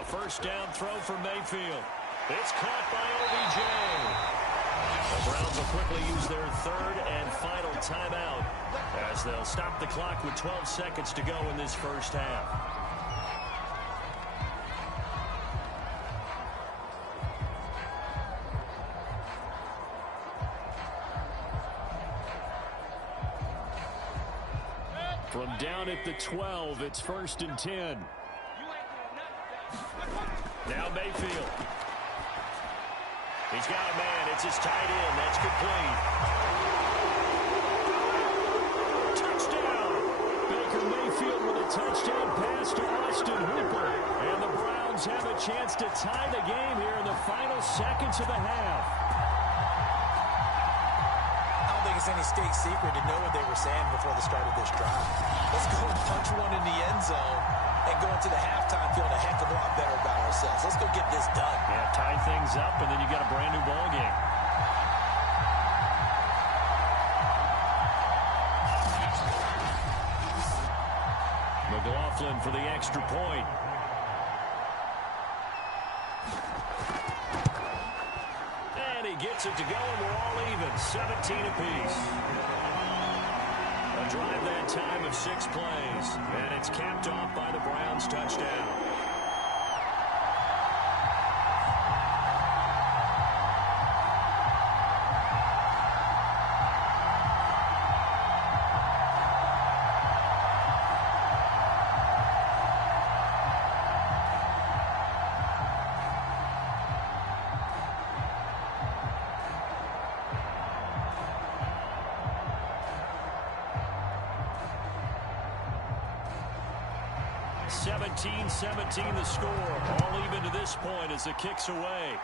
First down throw for Mayfield. It's caught by OBJ. The Browns will quickly use their third and final timeout as they'll stop the clock with 12 seconds to go in this first half. From down at the 12, it's 1st and 10. Now Mayfield. He's got a man. It's his tight end. That's complete. Touchdown. Baker Mayfield with a touchdown pass to Austin Hooper. And the Browns have a chance to tie the game here in the final seconds of the half. I don't think it's any state secret to know what they were saying before the start of this drive. Let's go and punch one in the end zone and go into the halftime feeling a heck of a lot better about ourselves. Let's go get this done. Yeah, tie things up, and then you got a brand new ball game. McLaughlin for the extra point. And he gets it to go, and we're all even, 17 apiece. A drive that time of 6 plays, and it's capped off by the Browns' touchdown. (17-17) the score. All even to this point as the kick's away.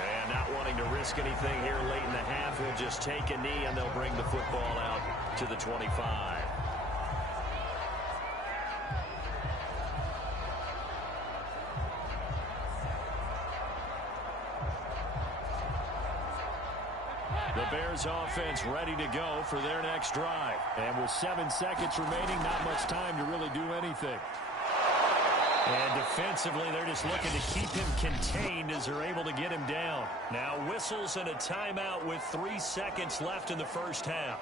And not wanting to risk anything here late in the half, he'll just take a knee and they'll bring the football out to the 25. The Bears offense ready to go for their next drive. And with 7 seconds remaining, not much time to really do anything. And defensively, they're just looking to keep him contained as they're able to get him down. Now whistles and a timeout with 3 seconds left in the first half.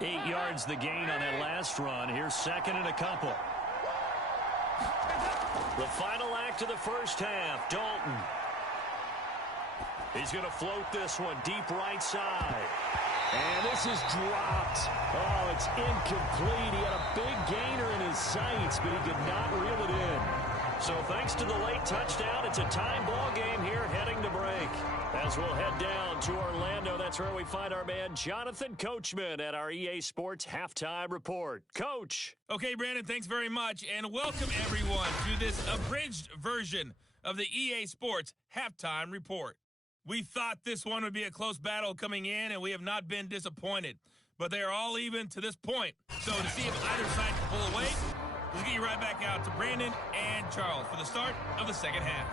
8 yards the gain on that last run. Here's second and a couple. The final act of the first half. Dalton. He's going to float this one deep right side. And this is dropped. Oh, it's incomplete. He had a big gainer in his sights, but he could not reel it in. So thanks to the late touchdown, it's a time ball game here heading to break. As we'll head down to Orlando, that's where we find our man Jonathan Coachman at our EA Sports Halftime Report. Coach. Okay, Brandon, thanks very much, and welcome everyone to this abridged version of the EA Sports Halftime Report. We thought this one would be a close battle coming in, and we have not been disappointed. But they are all even to this point. So to see if either side can pull away, let's get you right back out to Brandon and Charles for the start of the second half.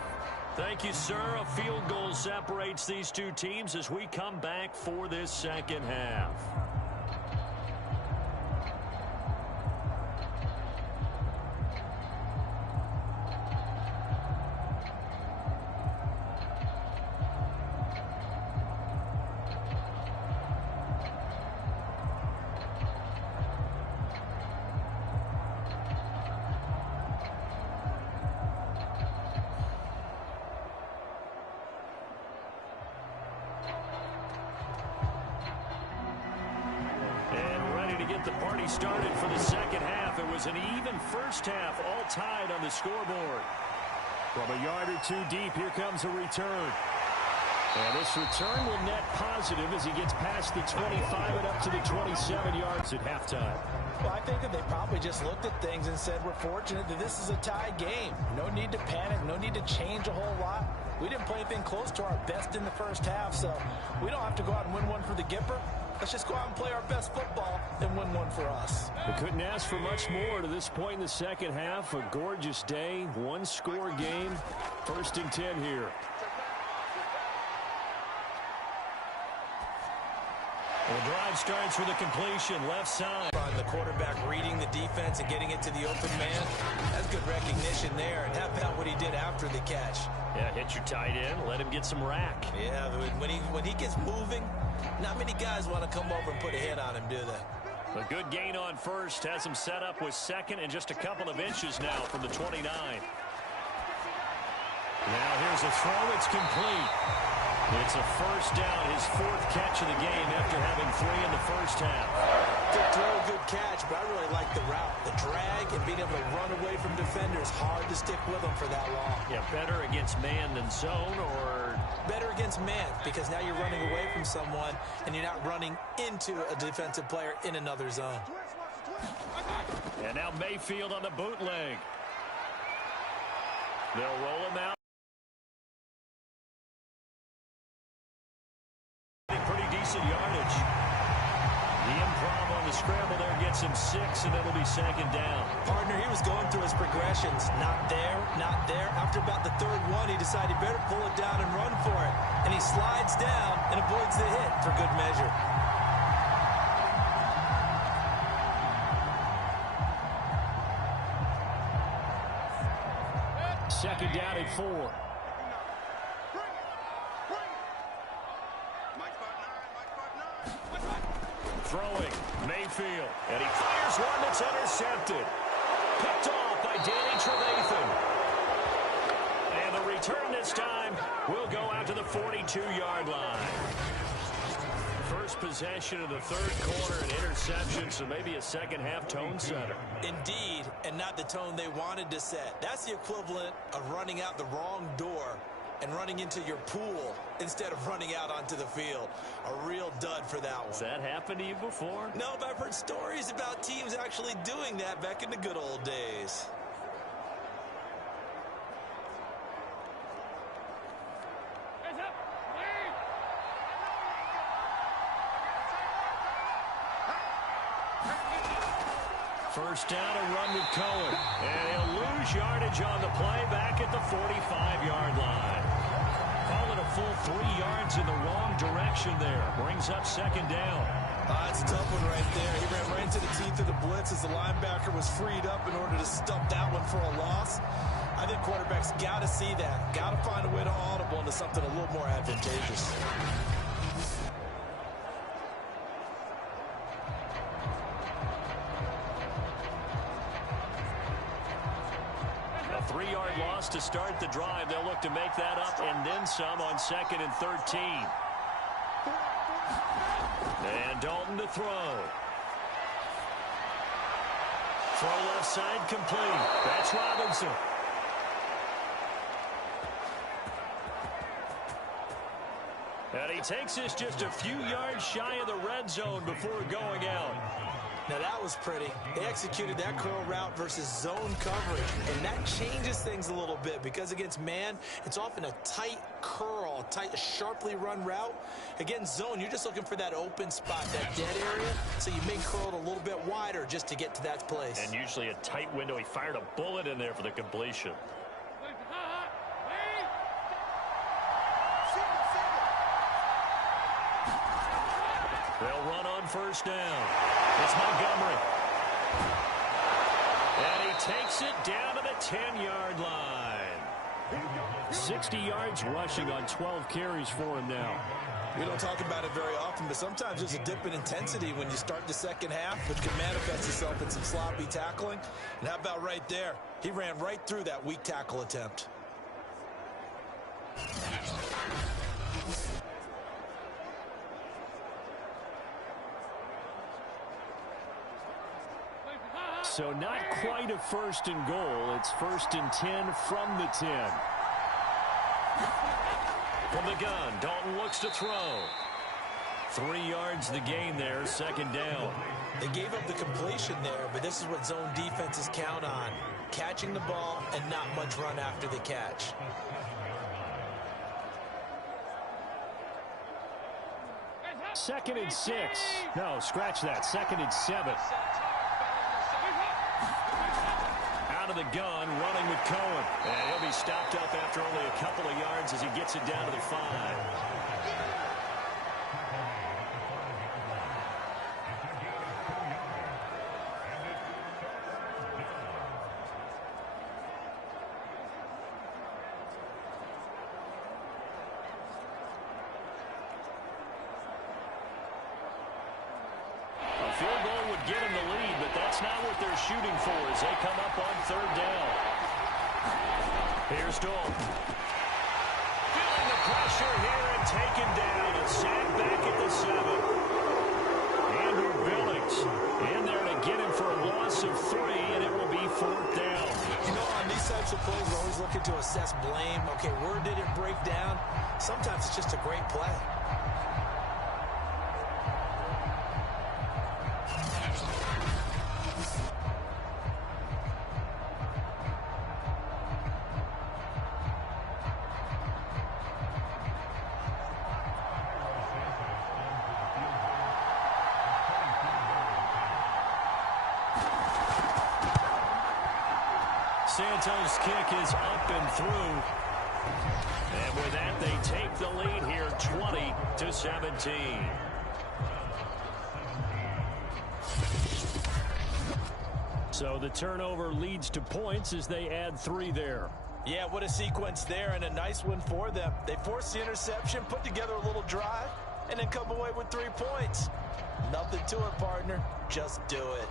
Thank you, sir. A field goal separates these two teams as we come back for this second half. The party started for the second half. It was an even first half, all tied on the scoreboard. From a yard or two deep, here comes a return. And this return will net positive as he gets past the 25 and up to the 27 yards at halftime. Well, I think that they probably just looked at things and said, we're fortunate that this is a tie game. No need to panic, no need to change a whole lot. We didn't play anything close to our best in the first half, so we don't have to go out and win one for the Gipper. Let's just go out and play our best football and win one for us. We couldn't ask for much more to this point in the second half. A gorgeous day, one-score game. 1st and 10 here. The drive starts with a completion, left side. The quarterback reading the defense and getting it to the open man. That's good recognition there. And how about what he did after the catch? Yeah, hit your tight end, let him get some rack. Yeah, when he gets moving, not many guys want to come over and put a hit on him, do they? A good gain on first has him set up with second and just a couple of inches now from the 29. Now here's a throw. It's complete. It's a first down, his 4th catch of the game after having 3 in the first half. Good throw, good catch, but I really like the route. The drag and being able to run away from defenders. Hard to stick with them for that long. Yeah, better against man than zone, or? Better against man, because now you're running away from someone and you're not running into a defensive player in another zone. And now Mayfield on the bootleg. They'll roll him out. Pretty decent yardage. The improv on the scramble there gets him 6, and it'll be 2nd down. Partner, he was going through his progressions. Not there, not there. After about the 3rd one, he decided he better pull it down and run for it. And he slides down and avoids the hit for good measure. Second down at 4. Throwing, Mayfield, and he fires one that's intercepted. Picked off by Danny Trevathan. And the return this time will go out to the 42-yard line. First possession of the 3rd quarter, an interception, so maybe a second-half tone setter. Indeed, and not the tone they wanted to set. That's the equivalent of running out the wrong door and running into your pool instead of running out onto the field. A real dud for that one. Has that happened to you before? No, but I've heard stories about teams actually doing that back in the good old days. First down, a run with Cohen. And he'll lose yardage on the play back at the 45-yard line. Call it a full 3 yards in the wrong direction there. Brings up 2nd down. That's a tough one right there. He ran right into the teeth of the blitz as the linebacker was freed up in order to stump that one for a loss. I think quarterbacks got to see that. Got to find a way to audible into something a little more advantageous. loss to start the drive. They'll look to make that up and then some on 2nd and 13. And Dalton to throw. Throw left side complete. That's Robinson. And he takes this just a few yards shy of the red zone before going out. Now that was pretty. They executed that curl route versus zone coverage, and that changes things a little bit because against man, it's often a tight curl, a sharply run route. Against zone, you're just looking for that open spot, that dead area, so you may curl it a little bit wider just to get to that place. And usually a tight window. He fired a bullet in there for the completion. They'll run on first down. It's Montgomery. And he takes it down to the 10-yard line. 60 yards rushing on 12 carries for him now. We don't talk about it very often, but sometimes there's a dip in intensity when you start the second half, which can manifest itself in some sloppy tackling. And how about right there? He ran right through that weak tackle attempt. So not quite a 1st and goal. It's 1st and 10 from the 10. From the gun, Dalton looks to throw. 3 yards the gain there, 2nd down. They gave up the completion there, but this is what zone defenses count on. Catching the ball and not much run after the catch. Second and 6. No, scratch that. 2nd and 7. Out of the gun, running with Cohen. And he'll be stopped up after only a couple of yards as he gets it down to the 5. A field goal would get him the lead, but that's not what they're shooting for as they come up on 3rd down. Here's Dalton. Feeling the pressure here and taken down and sacked back at the 7. Andrew Billings in there to get him for a loss of 3, and it will be 4th down. You know, on these types of plays, we're always looking to assess blame. Okay, where did it break down? Sometimes it's just a great play. Santos' kick is up and through. And with that, they take the lead here, 20-17. So the turnover leads to points as they add 3 there. Yeah, what a sequence there, and a nice one for them. They forced the interception, put together a little drive, and then come away with 3 points. Nothing to it, partner. Just do it.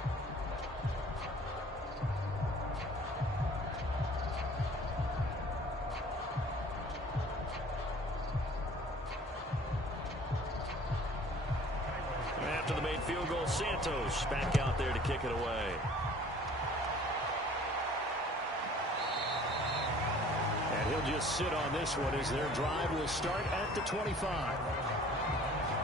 After the made field goal, Santos back out there to kick it away. And he'll just sit on this one as their drive will start at the 25.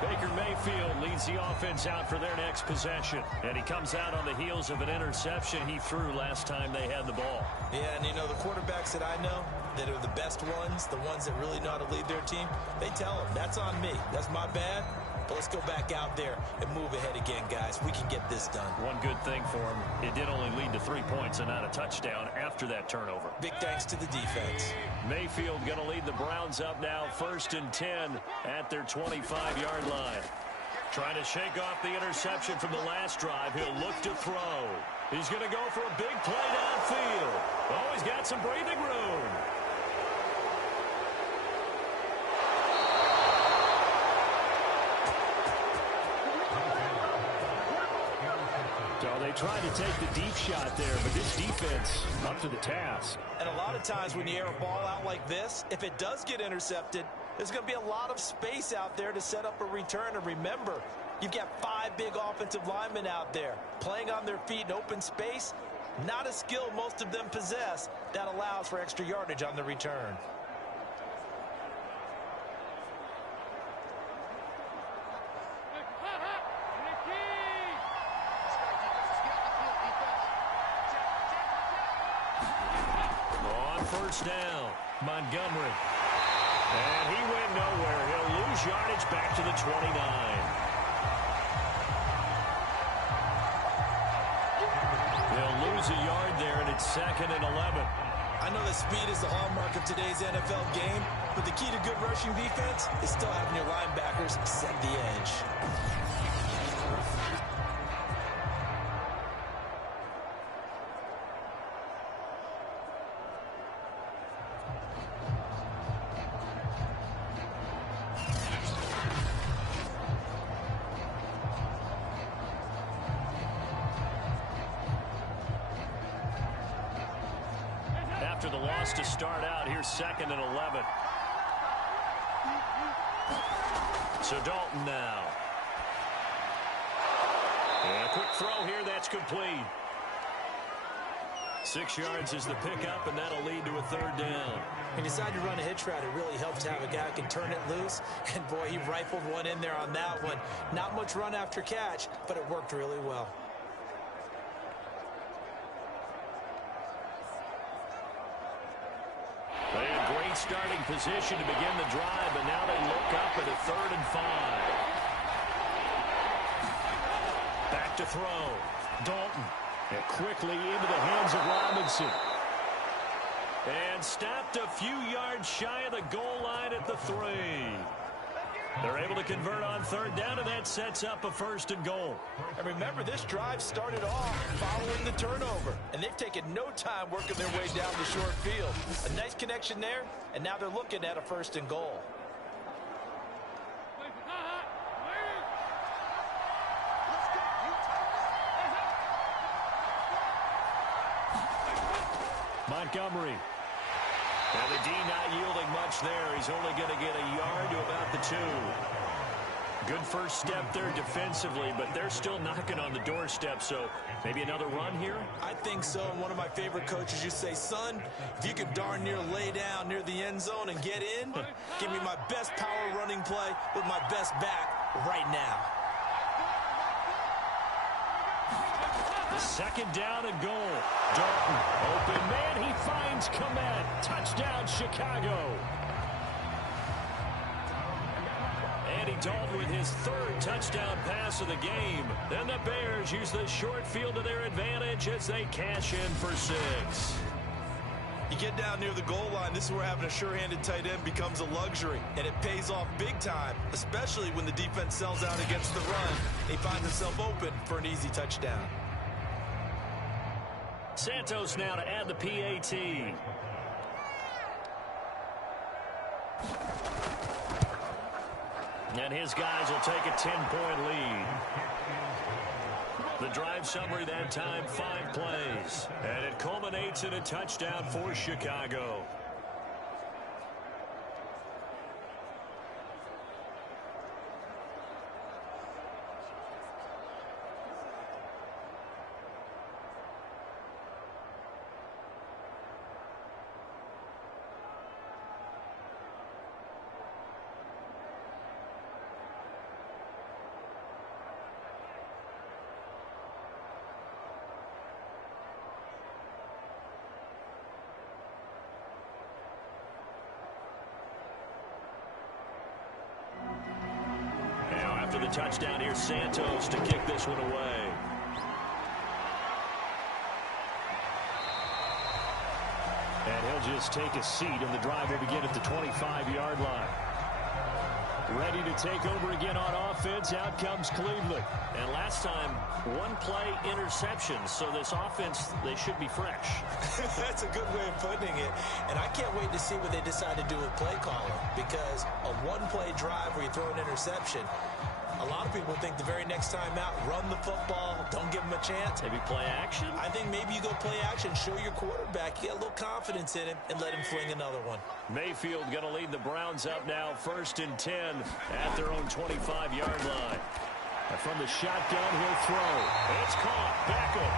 Baker Mayfield leads the offense out for their next possession. And he comes out on the heels of an interception he threw last time they had the ball. Yeah, and you know, the quarterbacks that I know that are the best ones, the ones that really know how to lead their team, they tell them, that's on me. That's my bad. But let's go back out there and move ahead again, guys. We can get this done. One good thing for him, it did only lead to 3 points and not a touchdown after that turnover. Big thanks to the defense. Mayfield going to lead the Browns up now, 1st and 10 at their 25-yard line. Trying to shake off the interception from the last drive. He'll look to throw. He's going to go for a big play downfield. Oh, he's got some breathing room. trying to take the deep shot there, but this defense up to the task. And a lot of times when you air a ball out like this, if it does get intercepted, there's going to be a lot of space out there to set up a return. And remember, you've got 5 big offensive linemen out there playing on their feet in open space. Not a skill most of them possess that allows for extra yardage on the return. On first down, Montgomery. And he went nowhere. He'll lose yardage back to the 29. They'll lose a yard there, and it's 2nd and 11. I know that speed is the hallmark of today's NFL game, but the key to good rushing defense is still having your linebackers set the edge. After the loss to start out, here's 2nd and 11. So Dalton now. And a quick throw here, that's complete. 6 yards is the pickup, and that'll lead to a 3rd down. When you decide to run a hitch route, it really helps to have a guy who can turn it loose. And boy, he rifled one in there on that one. Not much run after catch, but it worked really well. They had great starting position to begin the drive, but now they look up at a 3rd and 5. Back to throw. Dalton. And quickly into the hands of Robinson. And stopped a few yards shy of the goal line at the 3. They're able to convert on 3rd down, and that sets up a 1st and goal. And remember, this drive started off following the turnover, and they've taken no time working their way down the short field. A nice connection there, and now they're looking at a 1st and goal. Montgomery. And the D not yielding much there. He's only going to get a yard to about the 2. Good first step there defensively, but they're still knocking on the doorstep, so maybe another run here? I think so. And one of my favorite coaches used to say, son, if you could darn near lay down near the end zone and get in, give me my best power running play with my best back right now. 2nd down and goal. Dalton, open man, he finds Komet. Touchdown, Chicago. Andy Dalton with his 3rd touchdown pass of the game. Then the Bears use the short field to their advantage as they cash in for 6. You get down near the goal line, this is where having a sure-handed tight end becomes a luxury, and it pays off big time, especially when the defense sells out against the run. He finds himself open for an easy touchdown. Santos now to add the PAT. And his guys will take a 10-point lead. The drive summary that time, 5 plays. And it culminates in a touchdown for Chicago. After the touchdown, here's Santos to kick this one away. And he'll just take a seat, and the drive will begin at the 25-yard line. Ready to take over again on offense. Out comes Cleveland. And last time, 1-play interception. So this offense, they should be fresh. That's a good way of putting it. And I can't wait to see what they decide to do with play calling. Because a 1-play drive where you throw an interception, A lot of people think the very next time out, run the football, don't give him a chance. Maybe play action? I think maybe you go play action, show your quarterback, you get a little confidence in him, and let him fling another one. Mayfield going to lead the Browns up now, 1st and 10 at their own 25-yard line. And from the shotgun, he'll throw. It's caught. Beckham.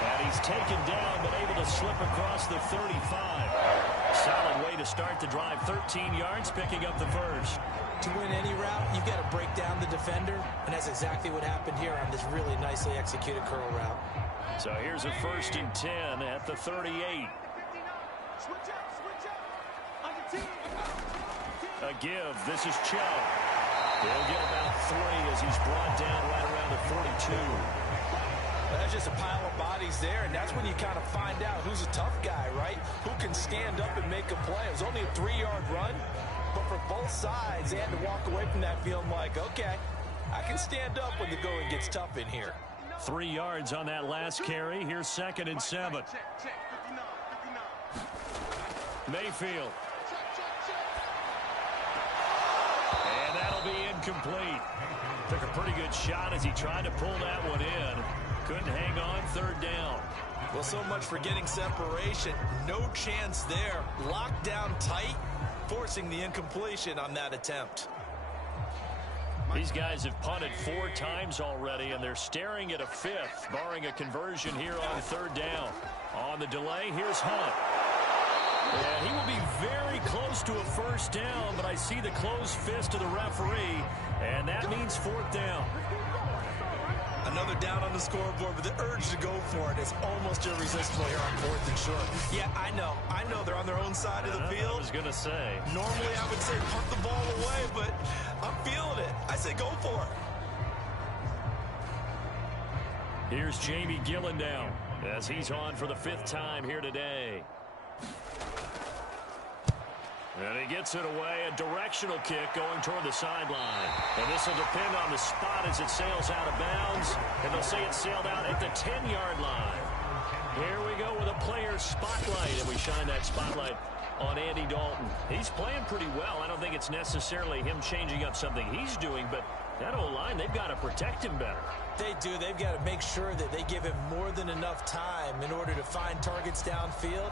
And he's taken down, but able to slip across the 35. Solid way to start the drive. 13 yards, picking up the first. To win any route, you've got to break down the defender, and that's exactly what happened here on this really nicely executed curl route. So here's a 1st and 10 at the 38. A give. This is Chubb. He'll get about 3 as he's brought down right around the 42. That's just a pile of bodies there, and that's when you kind of find out who's a tough guy, right? Who can stand up and make a play. It was only a 3-yard run, but for both sides, they had to walk away from that feeling like, okay, I can stand up when the going gets tough in here. 3 yards on that last carry. Here's 2nd and 7. Mayfield. And that'll be incomplete. Took a pretty good shot as he tried to pull that one in. Couldn't hang on. 3rd down. Well, so much for getting separation. No chance there. Locked down tight, forcing the incompletion on that attempt. These guys have punted 4 times already, and they're staring at a 5th, barring a conversion here on 3rd down. On the delay, here's Hunt. And he will be very close to a 1st down, but I see the closed fist of the referee, and that means 4th down. Another down on the scoreboard, but the urge to go for it is almost irresistible here on 4th and short. Yeah, I know they're on their own side of the field. I was going to say. Normally I would say punt the ball away, but I'm feeling it. I say go for it. Here's Jamie Gillen now as he's on for the 5th time here today. And he gets it away, a directional kick going toward the sideline. And this will depend on the spot as it sails out of bounds. And they'll say it sailed out at the 10-yard line. Here we go with a player's spotlight, and we shine that spotlight on Andy Dalton. He's playing pretty well. I don't think it's necessarily him changing up something he's doing, but that O-line, they've got to protect him better. They do. They've got to make sure that they give him more than enough time in order to find targets downfield.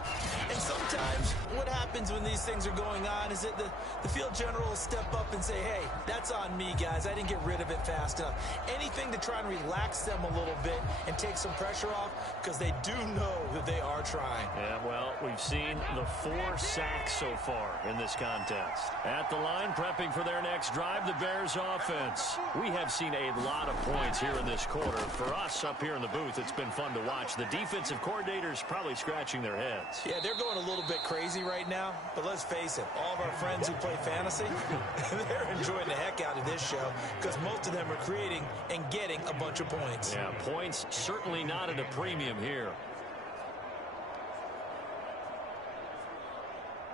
And sometimes what happens when these things are going on is that the field general will step up and say, hey, that's on me, guys. I didn't get rid of it fast enough. Anything to try and relax them a little bit and take some pressure off, because they do know that they are trying. Yeah, well, we've seen the 4 sacks so far in this contest. At the line, prepping for their next drive, the Bears offense. We have seen a lot of points here in this quarter. For us up here in the booth, it's been fun to watch. The defensive coordinators probably scratching their heads. Yeah, they're going a little bit crazy right now, but let's face it, all of our friends who play fantasy, they're enjoying the heck out of this show, because most of them are creating and getting a bunch of points. Yeah, points certainly not at a premium here.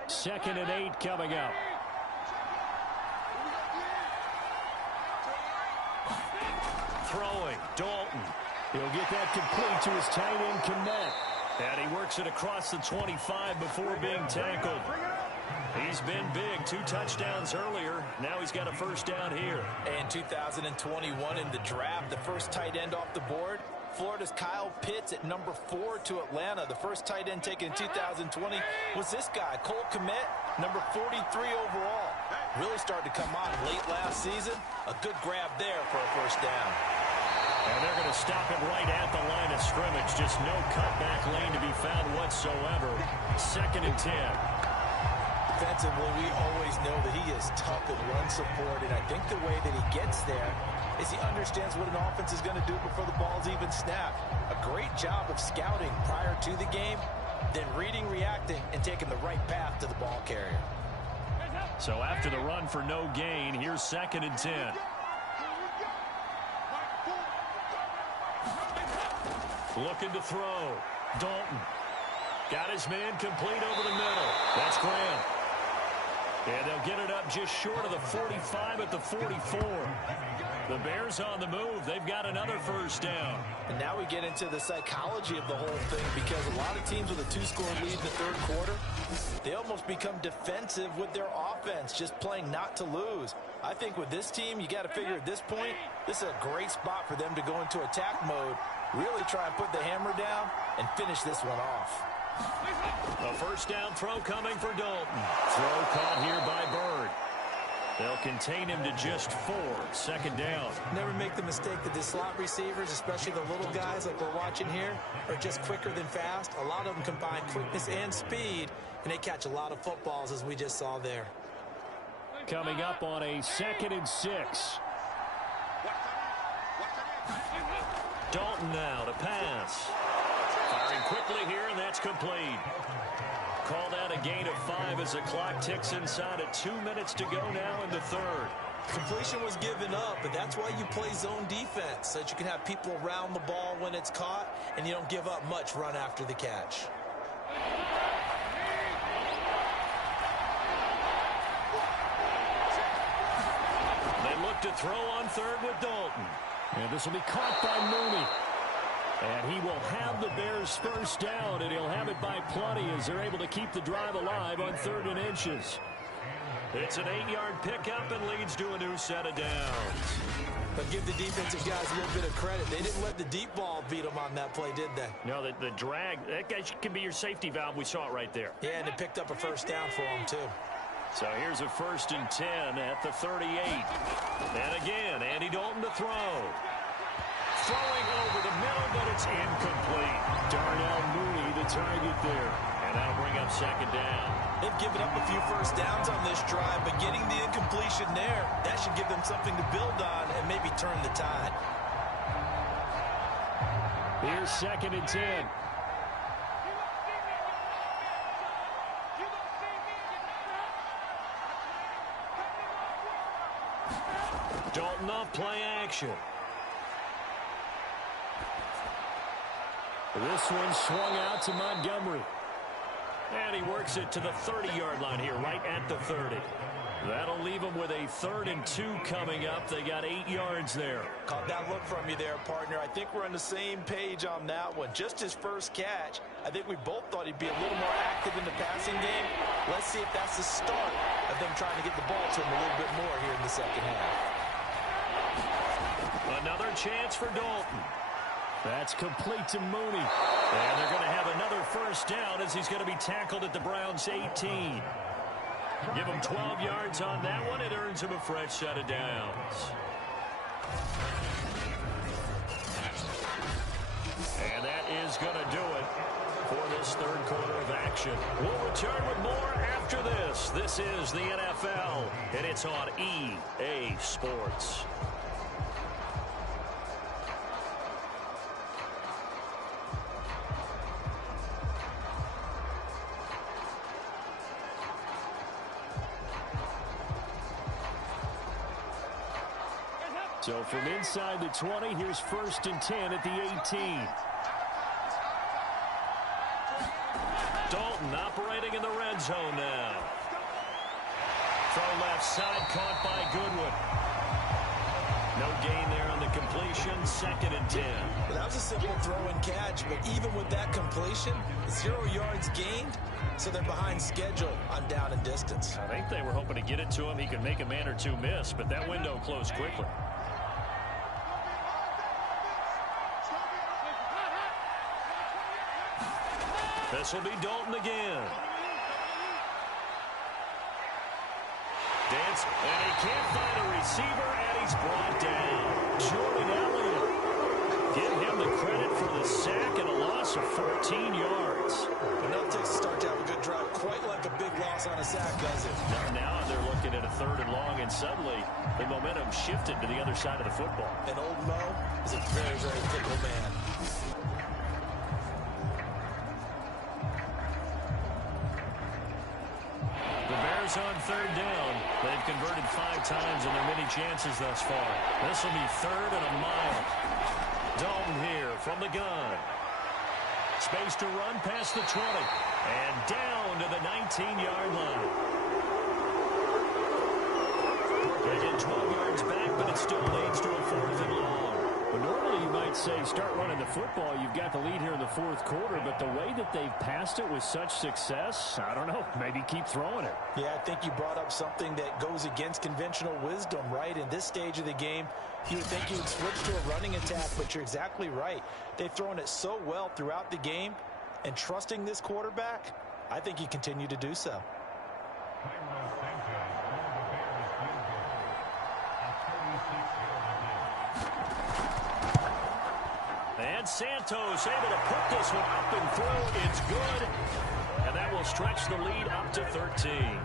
2nd and 8 coming up. Throwing, Dalton. He'll get that complete to his tight end, Connect. And he works it across the 25 before being tackled. He's been big. 2 touchdowns earlier. Now he's got a 1st down here. And 2021 in the draft, the first tight end off the board, Florida's Kyle Pitts at number 4 to Atlanta. The first tight end taken in 2020 was this guy, Cole Kmet, number 43 overall. Really started to come on late last season. A good grab there for a 1st down. And they're going to stop him right at the line of scrimmage. Just no cutback lane to be found whatsoever. 2nd and 10. Defensively, we always know that he is tough in run support, and I think the way that he gets there is he understands what an offense is going to do before the ball's even snapped. A great job of scouting prior to the game, then reading, reacting, and taking the right path to the ball carrier. So after the run for no gain, here's 2nd and 10. Looking to throw. Dalton. Got his man complete over the middle. That's Graham. And they'll get it up just short of the 45 at the 44. The Bears on the move. They've got another first down. And now we get into the psychology of the whole thing, because a lot of teams with a 2-score lead in the third quarter, they almost become defensive with their offense, just playing not to lose. I think with this team, you got to figure at this point, this is a great spot for them to go into attack mode, really try and put the hammer down and finish this one off. A first down throw coming for Dalton. Throw caught here by Bird. They'll contain him to just 4. Second down. Never make the mistake that the slot receivers, especially the little guys like we're watching here, are just quicker than fast. A lot of them combine quickness and speed, and they catch a lot of footballs, as we just saw there. Coming up on a 2nd and 6. Dalton now to pass. Firing quickly here, and that's complete. Called out a gain of 5 as the clock ticks inside of 2 minutes to go now in the third. Completion was given up, but that's why you play zone defense, so that you can have people around the ball when it's caught, and you don't give up much run after the catch. They look to throw on third with Dalton. And this will be caught by Mooney. And he will have the Bears first down, and he'll have it by plenty as they're able to keep the drive alive on 3rd and inches. It's an 8-yard pickup and leads to a new set of downs. But give the defensive guys a little bit of credit. They didn't let the deep ball beat them on that play, did they? No, the drag, that guy can be your safety valve. We saw it right there. Yeah, and it picked up a first down for them, too. So here's a 1st and 10 at the 38. And again, Andy Dalton to throw. Throwing over the middle, but it's incomplete. Darnell Mooney, the target there. And that'll bring up 2nd down. They've given up a few first downs on this drive, but getting the incompletion there, that should give them something to build on and maybe turn the tide. Here's 2nd and 10. Dalton off play action. This one swung out to Montgomery. And he works it to the 30-yard line here, right at the 30. That'll leave them with a 3rd and 2 coming up. They got 8 yards there. Caught that look from you there, partner. I think we're on the same page on that one. Just his first catch, I think we both thought he'd be a little more active in the passing game. Let's see if that's the start of them trying to get the ball to him a little bit more here in the second half. Another chance for Dalton. That's complete to Mooney. And they're going to have another first down as he's going to be tackled at the Browns' 18. Give him 12 yards on that one. It earns him a fresh set of downs. And that is going to do it for this third quarter of action. We'll return with more after this. This is the NFL, and it's on EA Sports. So from inside the 20, here's 1st and 10 at the 18. Dalton operating in the red zone now. Throw left side, caught by Goodwin. No gain there on the completion, 2nd and 10. Well, that was a simple throw and catch, but even with that completion, 0 yards gained, so they're behind schedule on down and distance. I think they were hoping to get it to him. He could make a man or two miss, but that window closed quickly. This will be Dalton again. Dance, and he can't find a receiver, and he's brought down. Jordan Elliott. Give him the credit for the sack and a loss of 14 yards. Enough takes to start to have a good drive. Quite like a big loss on a sack, does it? Now they're looking at a 3rd and long, and suddenly the momentum shifted to the other side of the football. And old Mo is a very, very fickle man. On 3rd down. They've converted 5 times in their many chances thus far. This will be 3rd and a mile. Dalton here from the gun. Space to run past the 20. And down to the 19-yard line. They get 12 yards back, but it still leads to a 4th and long. Well, normally you might say start running the football. You've got the lead here in the 4th quarter, but the way that they've passed it with such success, I don't know, maybe keep throwing it. Yeah, I think you brought up something that goes against conventional wisdom, right? In this stage of the game, you would think you would switch to a running attack, but you're exactly right. They've thrown it so well throughout the game, and trusting this quarterback, I think you continue to do so. And Santos able to put this one up and through. It's good. And that will stretch the lead up to 13.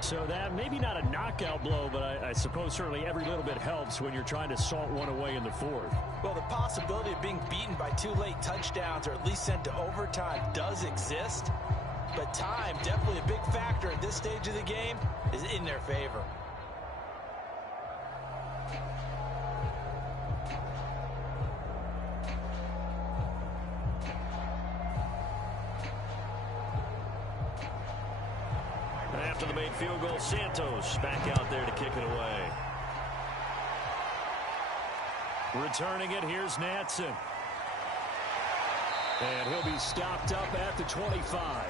So that maybe not a knockout blow, but I suppose certainly every little bit helps when you're trying to salt one away in the 4th. Well, the possibility of being beaten by 2 late touchdowns or at least sent to overtime does exist. But time, definitely a big factor at this stage of the game, is in their favor. After the made field goal, Santos back out there to kick it away. Returning it, here's Natson. And he'll be stopped up at the 25.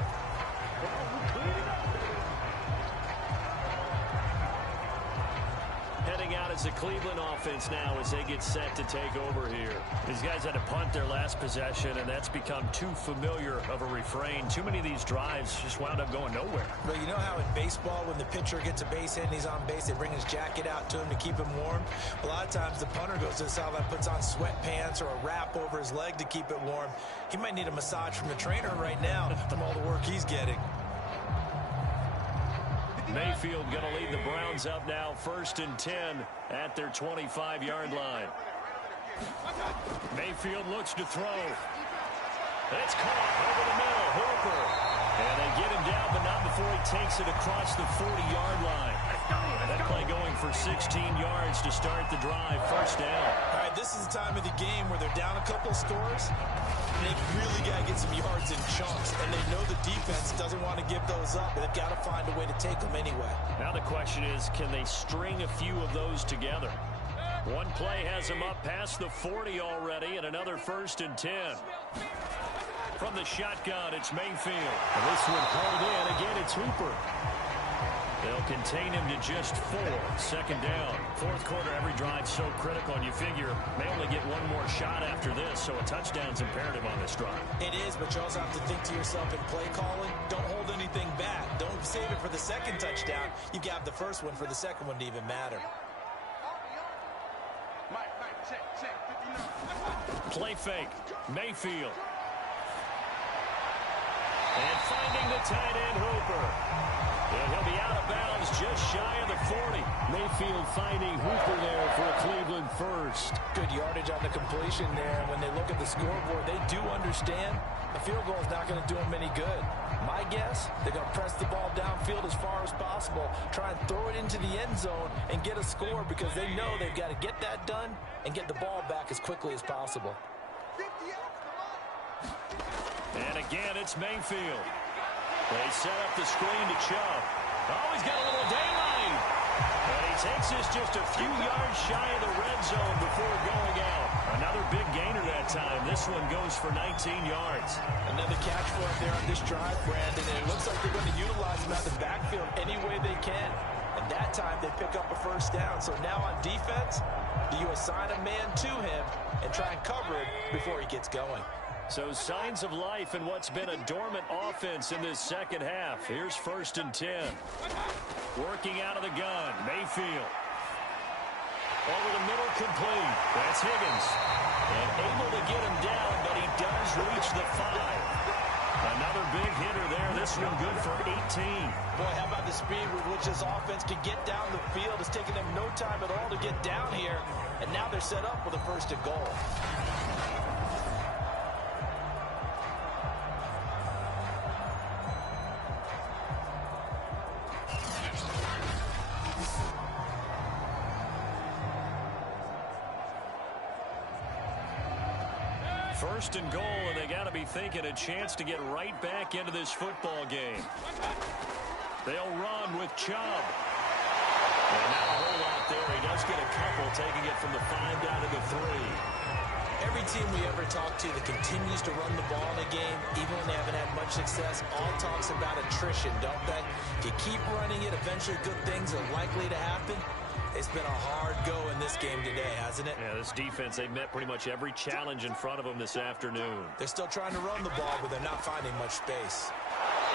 Heading out as the Cleveland offense now as they get set to take over here. These guys had to punt their last possession, and that's become too familiar of a refrain. Too many of these drives just wound up going nowhere. But you know how in baseball, when the pitcher gets a base hit and he's on base, they bring his jacket out to him to keep him warm? A lot of times the punter goes to the sideline, puts on sweatpants or a wrap over his leg to keep it warm. He might need a massage from the trainer right now from all the work he's getting. Mayfield going to lead the Browns up now, 1st and 10 at their 25-yard line. Mayfield looks to throw. It's caught over the middle. Hooper. And they get him down, but not before he takes it across the 40-yard line. That play going for 16 yards to start the drive. 1st down. All right, this is the time of the game where they're down a couple scores. They've really got to get some yards in chunks, and they know the defense doesn't want to give those up, but they've got to find a way to take them anyway. Now the question is, can they string a few of those together? One play has them up past the 40 already, and another 1st and 10. From the shotgun, it's Mayfield. And this one hauled in. Again, it's Hooper. They'll contain him to just 4. 2nd down. 4th quarter, every drive so critical, and you figure they only get one more shot after this, so a touchdown's imperative on this drive. It is, but you also have to think to yourself in play calling, don't hold anything back. Don't save it for the 2nd touchdown. You have the 1st one for the 2nd one to even matter. Play fake. Mayfield. And finding the tight end, Hooper. And he'll be out of bounds just shy of the 40. Mayfield finding Hooper there for a Cleveland 1st. Good yardage on the completion there. When they look at the scoreboard, they do understand a field goal is not going to do them any good. My guess, they're going to press the ball downfield as far as possible, try and throw it into the end zone and get a score because they know they've got to get that done and get the ball back as quickly as possible. And again, it's Mayfield. They set up the screen to Chubb. Oh, he's got a little daylight. And he takes this just a few yards shy of the red zone before going out. Another big gainer that time. This one goes for 19 yards. Another catch for him there on this drive, Brandon. And it looks like they're going to utilize him out the backfield any way they can. And that time they pick up a 1st down. So now on defense, do you assign a man to him and try and cover it before he gets going? So signs of life in what's been a dormant offense in this 2nd half. Here's 1st and 10. Working out of the gun, Mayfield. Over the middle, complete. That's Higgins. And able to get him down, but he does reach the 5. Another big hitter there. This one good for 18. Boy, how about the speed with which this offense can get down the field? It's taken them no time at all to get down here. And now they're set up with a 1st and goal. First and goal, and they got to be thinking a chance to get right back into this football game. They'll run with Chubb. And not a whole lot there. He does get a couple, taking it from the 5 down to the 3. Every team we ever talk to that continues to run the ball in a game, even when they haven't had much success, all talks about attrition, don't they? If you keep running it, eventually good things are likely to happen. It's been a hard go in this game today, hasn't it? Yeah, this defense, they've met pretty much every challenge in front of them this afternoon. They're still trying to run the ball, but they're not finding much space.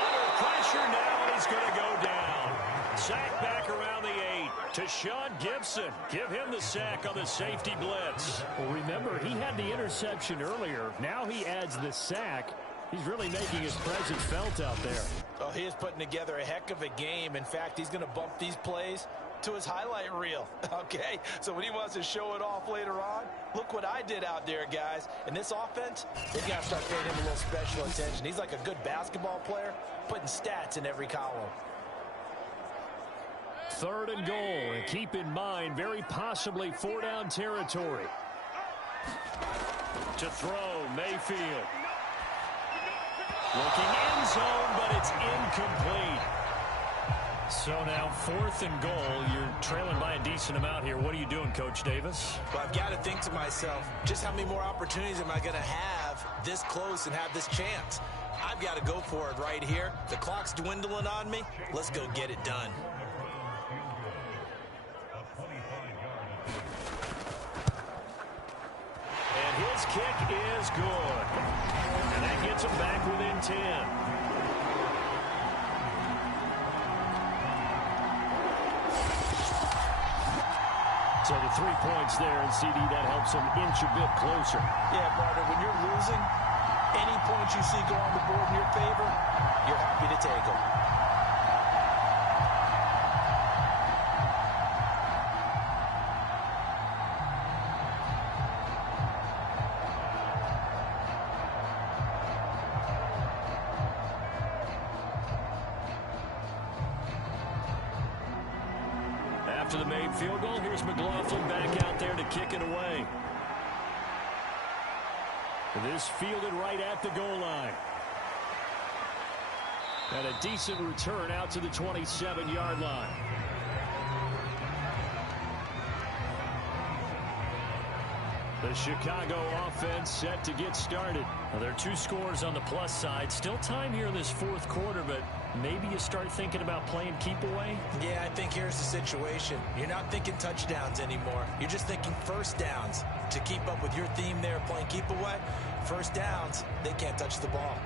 Under pressure now, and he's going to go down. Sack back around the 8 to Sean Gibson. Give him the sack on the safety blitz. Well, remember, he had the interception earlier. Now he adds the sack. He's really making his presence felt out there. Oh, he is putting together a heck of a game. In fact, he's going to bump these plays to his highlight reel, okay? So when he wants to show it off later on, look what I did out there, guys. And this offense, they've got to start paying him a little special attention. He's like a good basketball player, putting stats in every column. 3rd and goal, and keep in mind, very possibly 4-down territory. To throw, Mayfield. Looking end zone, but it's incomplete. So now 4th and goal. You're trailing by a decent amount here. What are you doing, Coach Davis? Well, I've got to think to myself, just how many more opportunities am I going to have this close and have this chance? I've got to go for it right here. The clock's dwindling on me. Let's go get it done. And his kick is good. And that gets him back within 10. So the 3 points there, and CD, that helps him inch a bit closer. Yeah, partner, when you're losing, any points you see go on the board in your favor, you're happy to take them. After the made field goal, here's McLaughlin back out there to kick it away. This fielded right at the goal line. And a decent return out to the 27-yard line. The Chicago offense set to get started. Well, there are 2 scores on the plus side. Still time here in this 4th quarter, but maybe you start thinking about playing keep away? Yeah, I think here's the situation. You're not thinking touchdowns anymore. You're just thinking first downs. To keep up with your theme there, playing keep away, first downs, they can't touch the ball.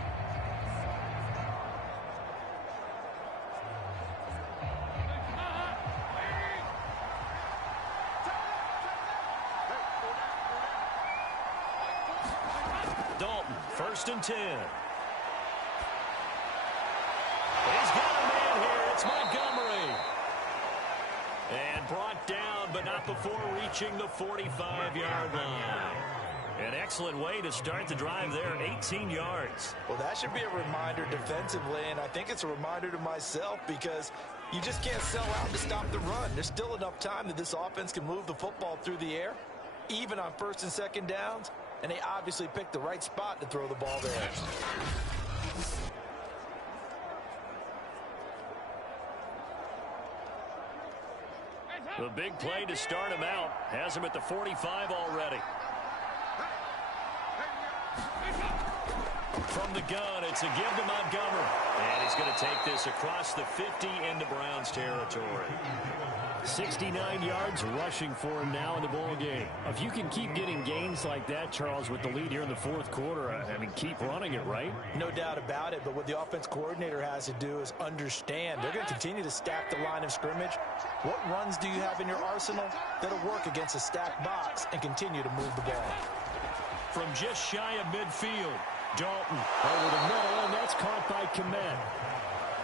Dalton, 1st and 10. He's got a man here. It's Montgomery. And brought down, but not before reaching the 45-yard line. An excellent way to start the drive there, 18 yards. Well, that should be a reminder defensively, and I think it's a reminder to myself because you just can't sell out to stop the run. There's still enough time that this offense can move the football through the air, even on 1st and 2nd downs, and they obviously picked the right spot to throw the ball there. The big play to start him out has him at the 45 already. From the gun, it's a give to Montgomery. And he's going to take this across the 50 into Browns territory. 69 yards rushing for him now in the ball game. If you can keep getting gains like that, Charles, with the lead here in the 4th quarter, I mean, keep running it, right? No doubt about it, but what the offense coordinator has to do is understand they're going to continue to stack the line of scrimmage. What runs do you have in your arsenal that'll work against a stacked box and continue to move the ball? From just shy of midfield, Dalton over the middle, and that's caught by Kmet.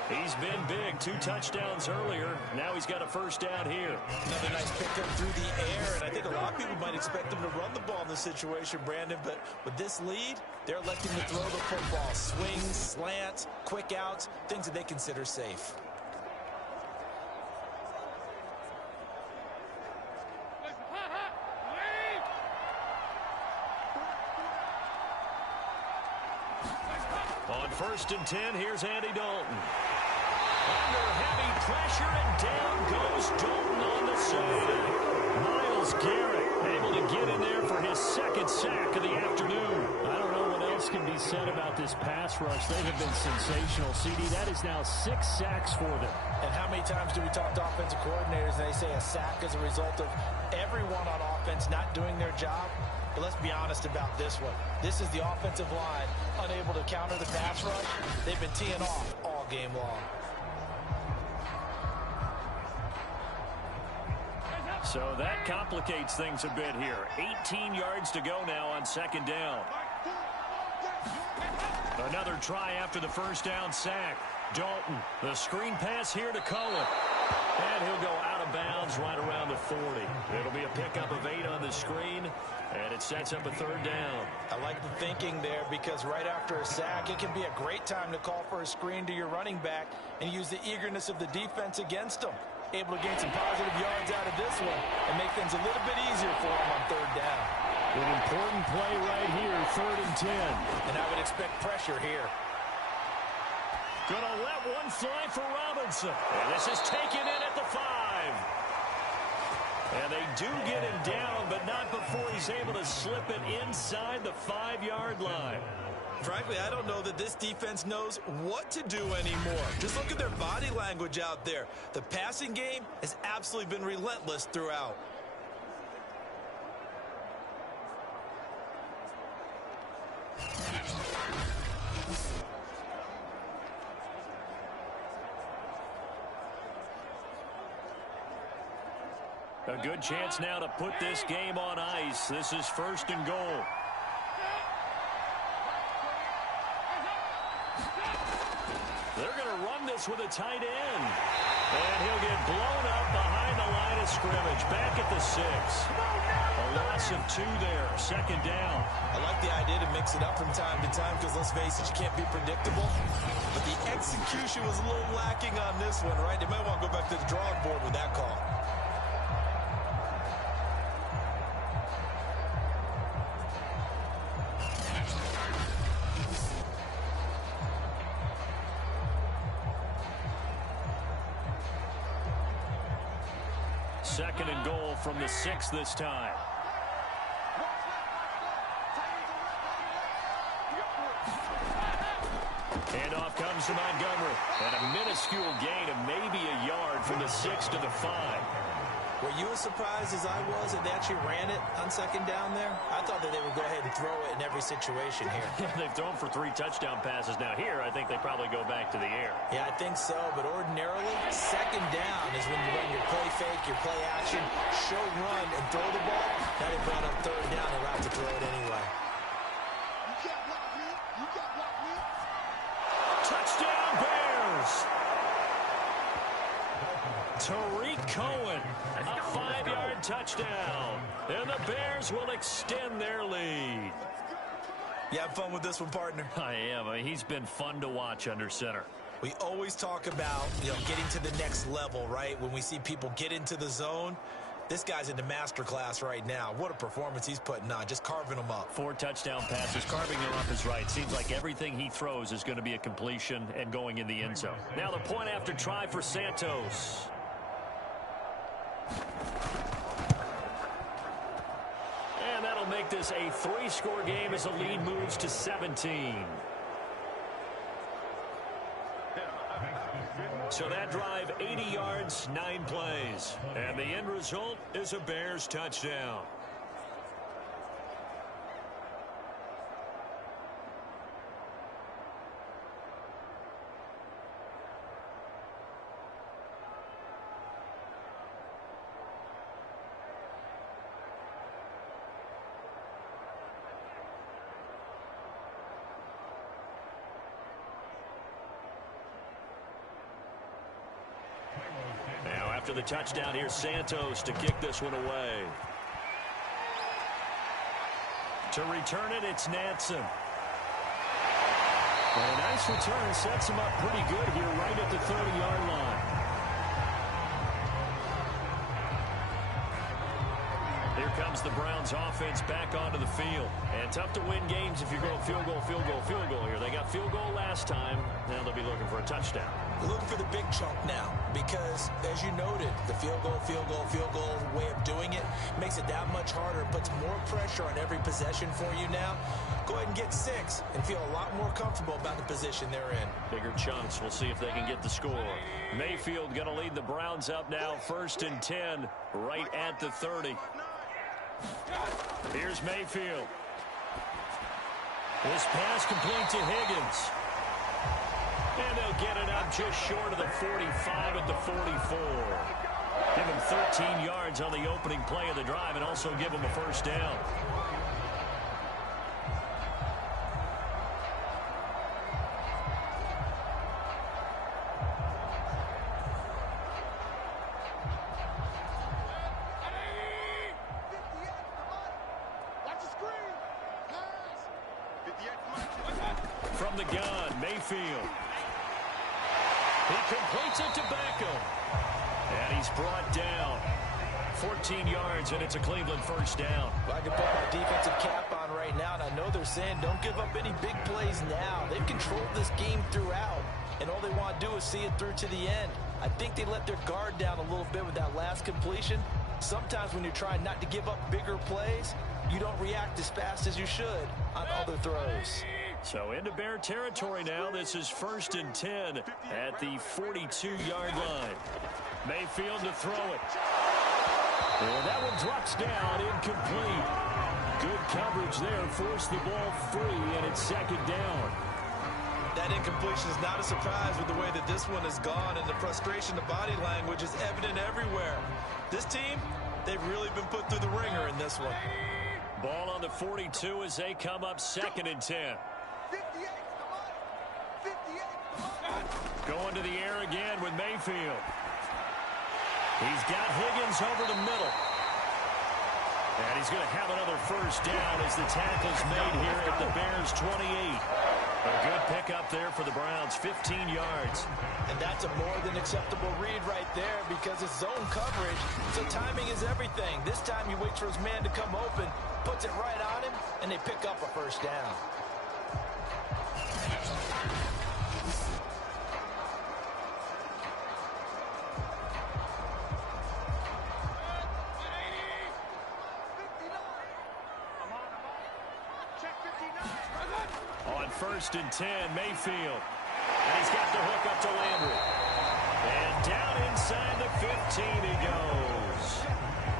He's been big. 2 touchdowns earlier. Now he's got a first down here. Another nice pickup through the air, and I think a lot of people might expect him to run the ball in this situation, Brandon, but with this lead, they're electing to throw the football. Swings, slants, quick outs, things that they consider safe. On 1st and 10, here's Andy Dalton. Under heavy pressure, and down goes Dalton on the save. Myles Garrett able to get in there for his 2nd sack of the afternoon. I don't know what else can be said about this pass rush. They have been sensational. CD, that is now 6 sacks for them. And how many times do we talk to offensive coordinators and they say a sack is a result of everyone on offense not doing their job? But let's be honest about this one. This is the offensive line unable to counter the pass rush. They've been teeing off all game long. So that complicates things a bit here. 18 yards to go now on 2nd down. Another try after the 1st down sack. Dalton, the screen pass here to Cohen. And he'll go out of bounds right around the 40. It'll be a pickup of 8 on the screen, and it sets up a 3rd down. I like the thinking there because right after a sack, it can be a great time to call for a screen to your running back and use the eagerness of the defense against them. Able to gain some positive yards out of this one and make things a little bit easier for them on 3rd down. An important play right here, 3rd and 10. And I would expect pressure here. Gonna let one fly for Robinson. And this is taken in at the 5. And they do get him down, but not before he's able to slip it inside the 5-yard line. Frankly, I don't know that this defense knows what to do anymore. Just look at their body language out there. The passing game has absolutely been relentless throughout. A good chance now to put this game on ice. This is 1st and goal. They're going to run this with a tight end. And he'll get blown up behind the line of scrimmage. Back at the 6. A loss of 2 there. 2nd down. I like the idea to mix it up from time to time because, let's face it, you can't be predictable. But the execution was a little lacking on this one, right? They might want to go back to the drawing board with that call. Second and goal from the 6 this time. Handoff comes to Montgomery. And a minuscule gain of maybe a yard from the 6 to the 5. Were you as surprised as I was that they actually ran it on 2nd down there? I thought that they would go ahead and throw it in every situation here. They've thrown for 3 touchdown passes. Now here, I think they probably go back to the air. Yeah, I think so. But ordinarily, 2nd down is when you run your play fake, your play action, show run, and throw the ball. Now they brought up 3rd down. They're about to throw it anyway. Touchdown, Bears! Tariq Cohen, a 5-yard touchdown. And the Bears will extend their lead. You have fun with this one, partner? I am. I mean, he's been fun to watch under center. We always talk about, getting to the next level, right? When we see people get into the zone, this guy's in the master class right now. What a performance he's putting on, just carving them up. 4 touchdown passes. Carving them up is right. Seems like everything he throws is going to be a completion and going in the end zone. Now the point after try for Santos. And that'll make this a 3-score game as the lead moves to 17. So that drive, 80 yards, 9 plays. And the end result is a Bears touchdown. After the touchdown, here's Santos to kick this one away. To return it, it's Nansen. And a nice return sets him up pretty good here right at the 30-yard line. Here comes the Browns offense back onto the field. And tough to win games if you're going field goal, field goal, field goal here. They got field goal last time. Now they'll be looking for a touchdown. Looking for the big chunk now because, as you noted, the field goal way of doing it makes it that much harder, puts more pressure on every possession for you now. Go ahead and get 6 and feel a lot more comfortable about the position they're in. Bigger chunks. We'll see if they can get the score. Mayfield going to lead the Browns up now, 1st and 10, right at the 30. Here's Mayfield. This pass complete to Higgins. And they'll get it up just short of the 45 at the 44. Give him 13 yards on the opening play of the drive and also give him a first down. From the gun, Mayfield. He completes it to Baker. And he's brought down. 14 yards, and it's a Cleveland first down. Well, I can put my defensive cap on right now, and I know they're saying don't give up any big plays now. They've controlled this game throughout, and all they want to do is see it through to the end. I think they let their guard down a little bit with that last completion. Sometimes when you're trying not to give up bigger plays, you don't react as fast as you should on other throws. So into Bear territory now. This is 1st and 10 at the 42-yard line. Mayfield to throw it. And that one drops down, incomplete. Good coverage there, forced the ball free, and it's 2nd down. That incompletion is not a surprise with the way that this one has gone, and the frustration, the body language is evident everywhere. This team, they've really been put through the ringer in this one. Ball on the 42 as they come up 2nd and 10. Going to the air again with Mayfield. He's got Higgins over the middle. And he's going to have another first down as the tackle's made here at the Bears' 28. A good pickup there for the Browns, 15 yards. And that's a more than acceptable read right there because it's zone coverage, so timing is everything. This time he waits for his man to come open, puts it right on him, and they pick up a first down. On 1st and 10, Mayfield. And he's got the hook up to Landry. And down inside the 15 he goes.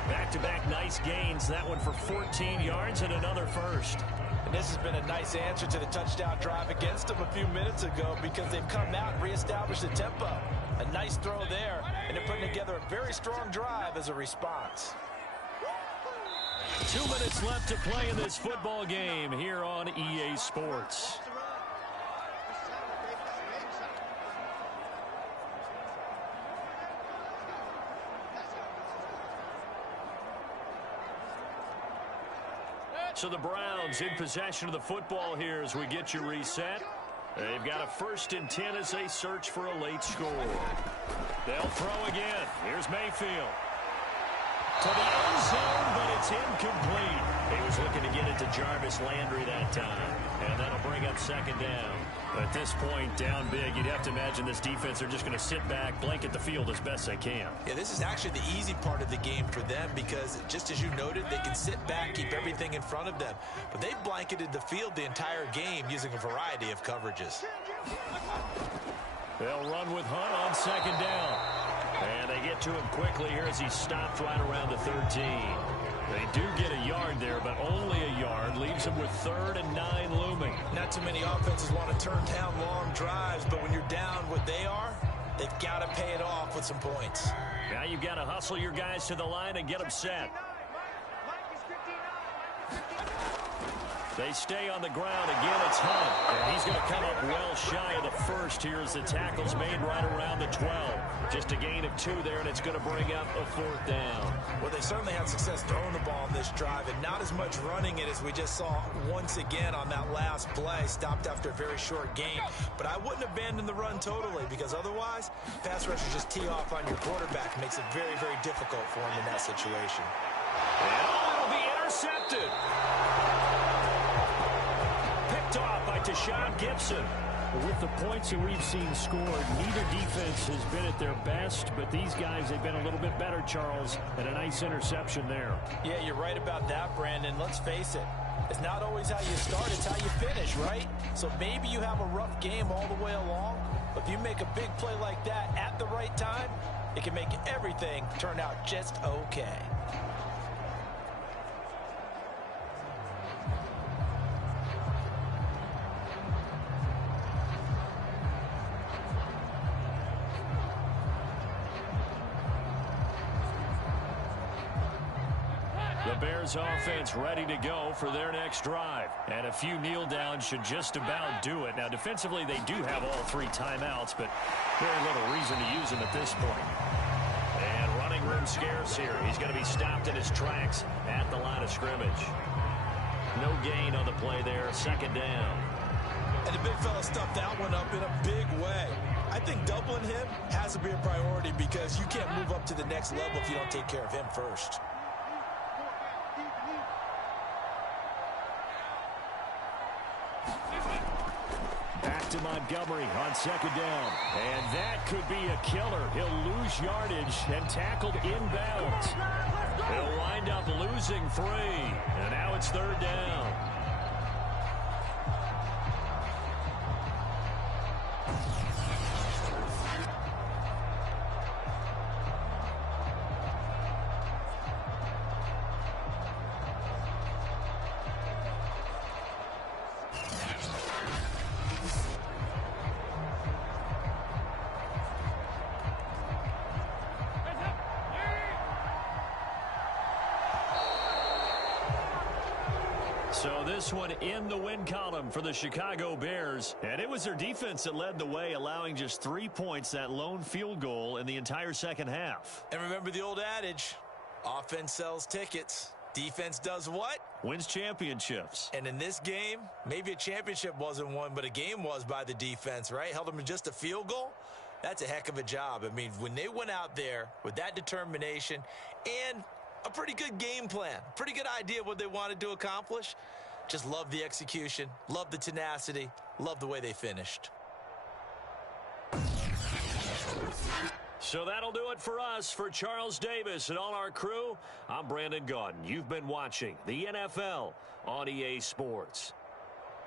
Back-to-back nice gains. That one for 14 yards and another first. And this has been a nice answer to the touchdown drive against them a few minutes ago because they've come out and reestablished the tempo. A nice throw there, and they're putting together a very strong drive as a response. 2 minutes left to play in this football game here on EA Sports. So the Browns in possession of the football here as we get you reset. They've got a 1st and 10 as they search for a late score. They'll throw again. Here's Mayfield. To the end zone, but it's incomplete. He was looking to get it to Jarvis Landry that time. And that'll bring up 2nd down. At this point, down big, you'd have to imagine this defense are just going to sit back, blanket the field as best they can. Yeah, this is actually the easy part of the game for them because, just as you noted, they can sit back, keep everything in front of them. But they've blanketed the field the entire game using a variety of coverages. They'll run with Hunt on 2nd down. And they get to him quickly here as he stopped right around the 13. They do get a yard there, but only a yard. Leaves them with 3rd and 9 looming. Not too many offenses want to turn down long drives, but when you're down what they are, they've got to pay it off with some points. Now you've got to hustle your guys to the line and get them set. They stay on the ground. Again, it's Hunt. And he's going to come up well shy of the first here as the tackle's made right around the 12. Just a gain of 2 there, and it's going to bring up a 4th down. Well, they certainly had success throwing the ball on this drive, and not as much running it as we just saw once again on that last play. Stopped after a very short gain. But I wouldn't abandon the run totally because otherwise, pass rushers just tee off on your quarterback. Makes it very, very difficult for him in that situation. And intercepted. Picked off by Tashawn Gibson. With the points that we've seen scored, neither defense has been at their best, but these guys have been a little bit better, Charles, and a nice interception there. Yeah, you're right about that, Brandon. Let's face it. It's not always how you start, it's how you finish, right? So maybe you have a rough game all the way along, but if you make a big play like that at the right time, it can make everything turn out just okay. The Bears offense ready to go for their next drive. And a few kneel downs should just about do it. Now, defensively, they do have all 3 timeouts, but very little reason to use them at this point. And running room scarce here. He's going to be stopped in his tracks at the line of scrimmage. No gain on the play there. 2nd down. And the big fella stuffed that one up in a big way. I think doubling him has to be a priority because you can't move up to the next level if you don't take care of him first. Back to Montgomery on 2nd down. And that could be a killer. He'll lose yardage and tackled inbounds. He'll wind up losing 3. And now it's 3rd down. So this one in the win column for the Chicago Bears. And it was their defense that led the way, allowing just 3 points, that lone field goal in the entire second half. And remember the old adage, offense sells tickets. Defense does what? Wins championships. And in this game, maybe a championship wasn't won, but a game was by the defense, right? Held them in just a field goal. That's a heck of a job. I mean, when they went out there with that determination and a pretty good game plan, pretty good idea of what they wanted to accomplish. Just love the execution, love the tenacity, love the way they finished. So that'll do it for us. For Charles Davis and all our crew, I'm Brandon Gaudin. You've been watching the NFL on EA Sports.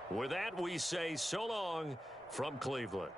With that, we say so long from Cleveland.